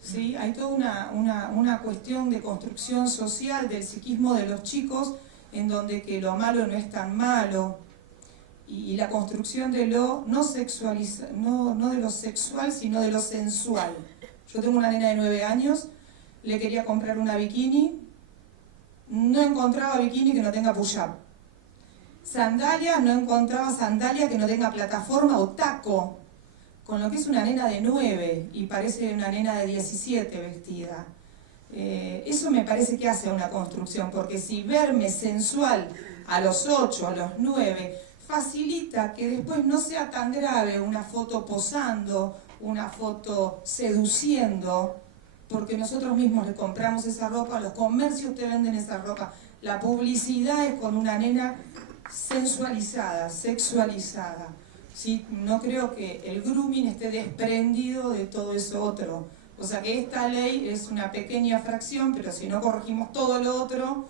¿Sí? Hay toda una cuestión de construcción social del psiquismo de los chicos, en donde que lo malo no es tan malo, y la construcción de lo no de lo sexual, sino de lo sensual. Yo tengo una nena de 9 años, le quería comprar una bikini, no encontraba bikini que no tenga push-up. Sandalias, no encontraba sandalia que no tenga plataforma o taco, con lo que es una nena de 9 y parece una nena de 17 vestida. Eso me parece que hace una construcción, porque si verme sensual a los 8, a los 9, facilita que después no sea tan grave una foto posando, una foto seduciendo, porque nosotros mismos le compramos esa ropa, los comercios te venden esa ropa, la publicidad es con una nena sensualizada, sexualizada. ¿Sí? No creo que el grooming esté desprendido de todo eso otro. O sea que esta ley es una pequeña fracción, pero si no corregimos todo lo otro,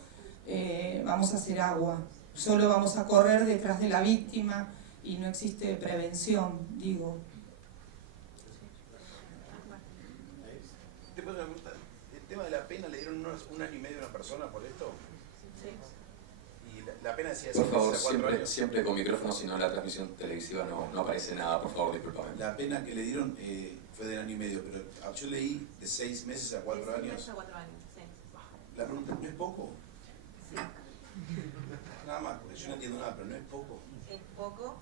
vamos a hacer agua. Solo vamos a correr detrás de la víctima y no existe prevención, digo. ¿El tema de la pena le dieron un año y medio a una persona por esto? Sí. Y la pena decía por favor, siempre con micrófono, si no la transmisión televisiva no aparece nada, por favor, discúlpame. La pena que le dieron fue de año y medio, pero yo leí de 6 meses a 4 años. 6 meses a 4 años, sí. La pregunta, ¿no es poco? Sí. Nada más, porque yo no entiendo nada, pero no es poco. Es poco.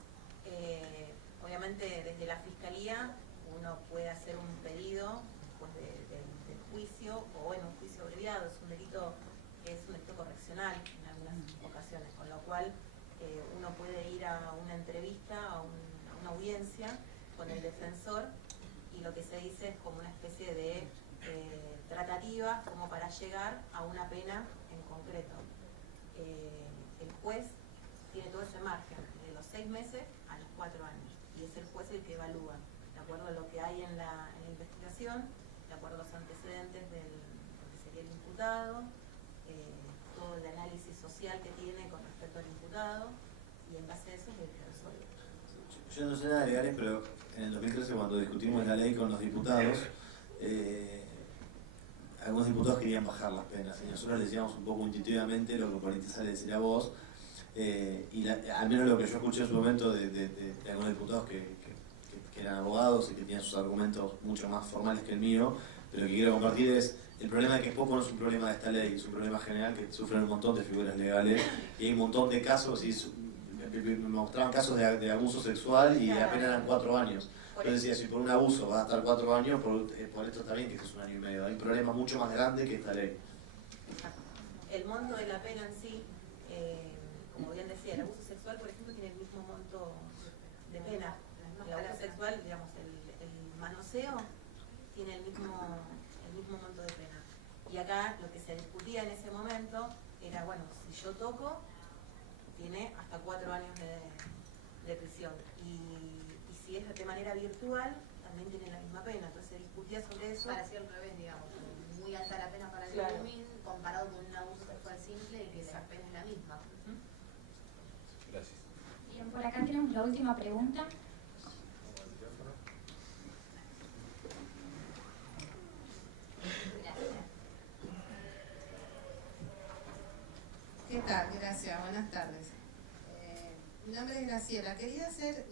Obviamente desde la Fiscalía uno puede hacer un pedido pues, del juicio, o bueno, un juicio abreviado, es un delito correccional en algunas ocasiones, con lo cual uno puede ir a una entrevista, a una audiencia con el defensor, y lo que se dice es como una especie de tratativa como para llegar a una pena en concreto. El juez tiene todo ese margen, de los 6 meses a los 4 años, y es el juez el que evalúa, de acuerdo a lo que hay en la investigación, de acuerdo a los antecedentes del que sería el imputado, todo el análisis social que tiene con respecto al imputado, y en base a eso es el que resuelve. Yo no sé nada de legales, pero en el 2013, cuando discutimos la ley con los diputados, algunos diputados querían bajar las penas, y nosotros les decíamos un poco intuitivamente lo que por ahí te sale decir a vos, y al menos lo que yo escuché en su momento de algunos diputados que eran abogados y que tenían sus argumentos mucho más formales que el mío, pero lo que quiero compartir es, el problema de que es poco no es un problema de esta ley, es un problema general que sufren un montón de figuras legales, y hay un montón de casos, y me mostraban casos de abuso sexual y apenas eran 4 años. Entonces decía, si por un abuso vas a estar 4 años, por esto está bien que es un año y medio. Hay un problema mucho más grande que esta ley. El monto de la pena en sí, como bien decía, el abuso sexual, por ejemplo, tiene el mismo monto de pena. El abuso sexual, digamos, el manoseo tiene el mismo monto de pena. Y acá lo que se discutía en ese momento era, bueno, si yo toco, tiene hasta 4 años de prisión. Y si es de manera virtual, también tiene la misma pena. Entonces se discutía sobre eso. Parecía al revés, digamos. Muy alta la pena para el grooming comparado con un abuso sexual simple y que la pena es la misma. Gracias. Bien, por acá tenemos la última pregunta. ¿Qué tal? Gracias, buenas tardes. Mi nombre es Graciela. Quería hacer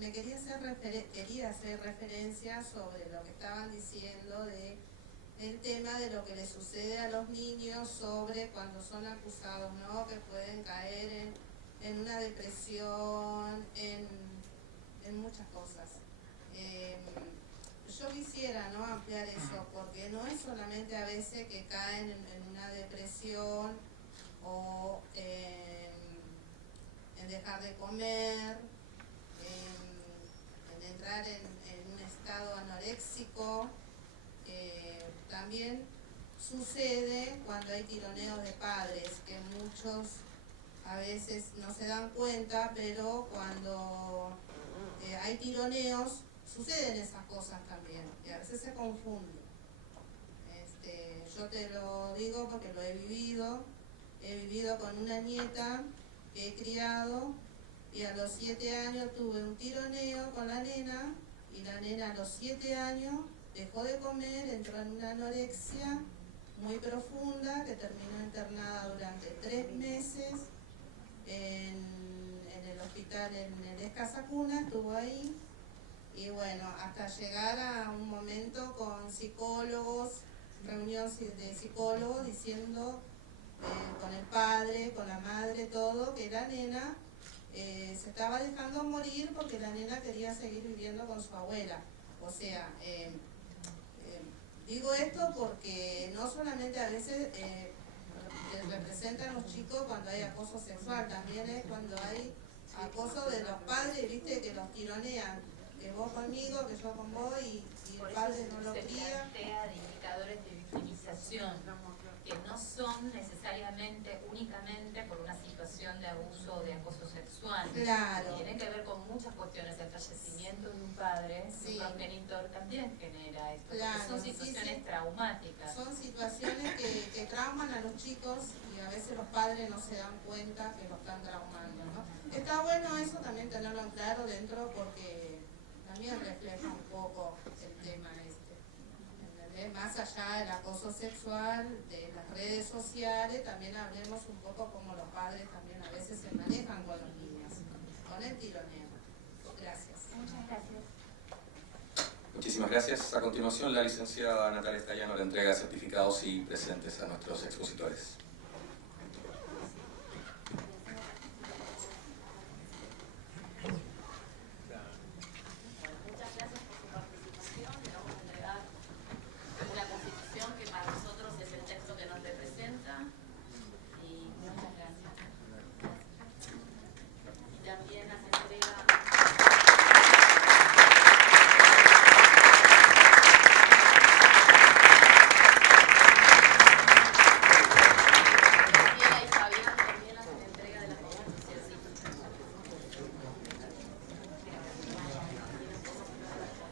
referencia sobre lo que estaban diciendo del tema de lo que le sucede a los niños sobre cuando son acusados, ¿no? Que pueden caer en una depresión, en muchas cosas. Yo quisiera, ¿no?, ampliar eso, porque no es solamente a veces que caen en una depresión o en dejar de comer, en entrar en un estado estado anoréxico. También sucede cuando hay tironeos de padres, que muchos a veces no se dan cuenta, pero cuando hay tironeos suceden esas cosas también y a veces se confunden. Yo te lo digo porque lo he vivido con una nieta que he criado y a los 7 años tuve un tironeo con la nena y la nena a los 7 años dejó de comer, entró en una anorexia muy profunda que terminó internada durante 3 meses en el hospital, en el Escasacuna, estuvo ahí y bueno, hasta llegar a un momento con psicólogos, reunión de psicólogos diciendo con el padre, con la madre, todo, que la nena se estaba dejando morir porque la nena quería seguir viviendo con su abuela. O sea, digo esto porque no solamente a veces representan los chicos cuando hay acoso sexual, también es cuando hay acoso de los padres, viste, que los tironean, que vos conmigo, que yo con vos y el padre no lo cría. Se plantea de indicadores de victimización que no son necesariamente únicamente por una situación de abuso o de acoso sexual. Claro. Tienen que ver con muchas cuestiones. El fallecimiento de un padre, sí, un progenitor también genera esto. Claro, son situaciones sí. traumáticas. Son situaciones que trauman a los chicos y a veces los padres no se dan cuenta que lo están traumando, ¿no? Está bueno eso también tenerlo en claro dentro porque también refleja un poco el tema este. Más allá del acoso sexual, de las redes sociales, también hablemos un poco como los padres también a veces se manejan con los niños, con el tironeo. Gracias. Muchas gracias. Muchísimas gracias. A continuación, la licenciada Natalia Stayano le entrega certificados y presentes a nuestros expositores.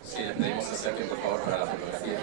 Sí, les pedimos se acerquen por favor para la fotografía.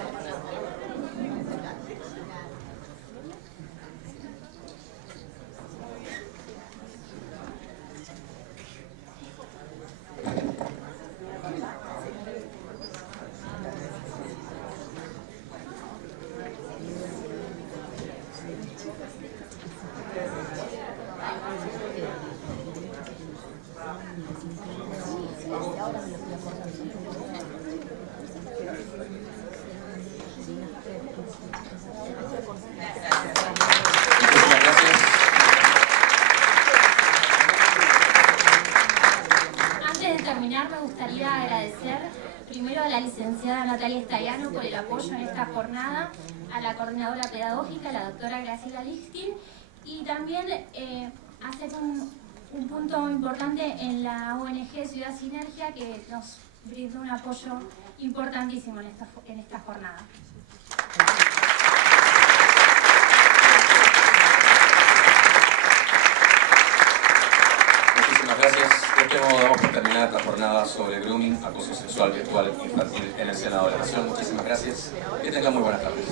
Antes de terminar, me gustaría agradecer primero a la licenciada Natalia Stayano por el apoyo en esta jornada, a la coordinadora pedagógica, la doctora Graciela Lichtin, y también hacer un punto importante en la ONG Ciudad Sinergia, que nos brindó un apoyo importantísimo en esta jornada. Muchísimas gracias. De este modo damos por terminada esta jornada sobre grooming, acoso sexual virtual infantil en el Senado de la Nación. Muchísimas gracias. Que tengan muy buenas tardes.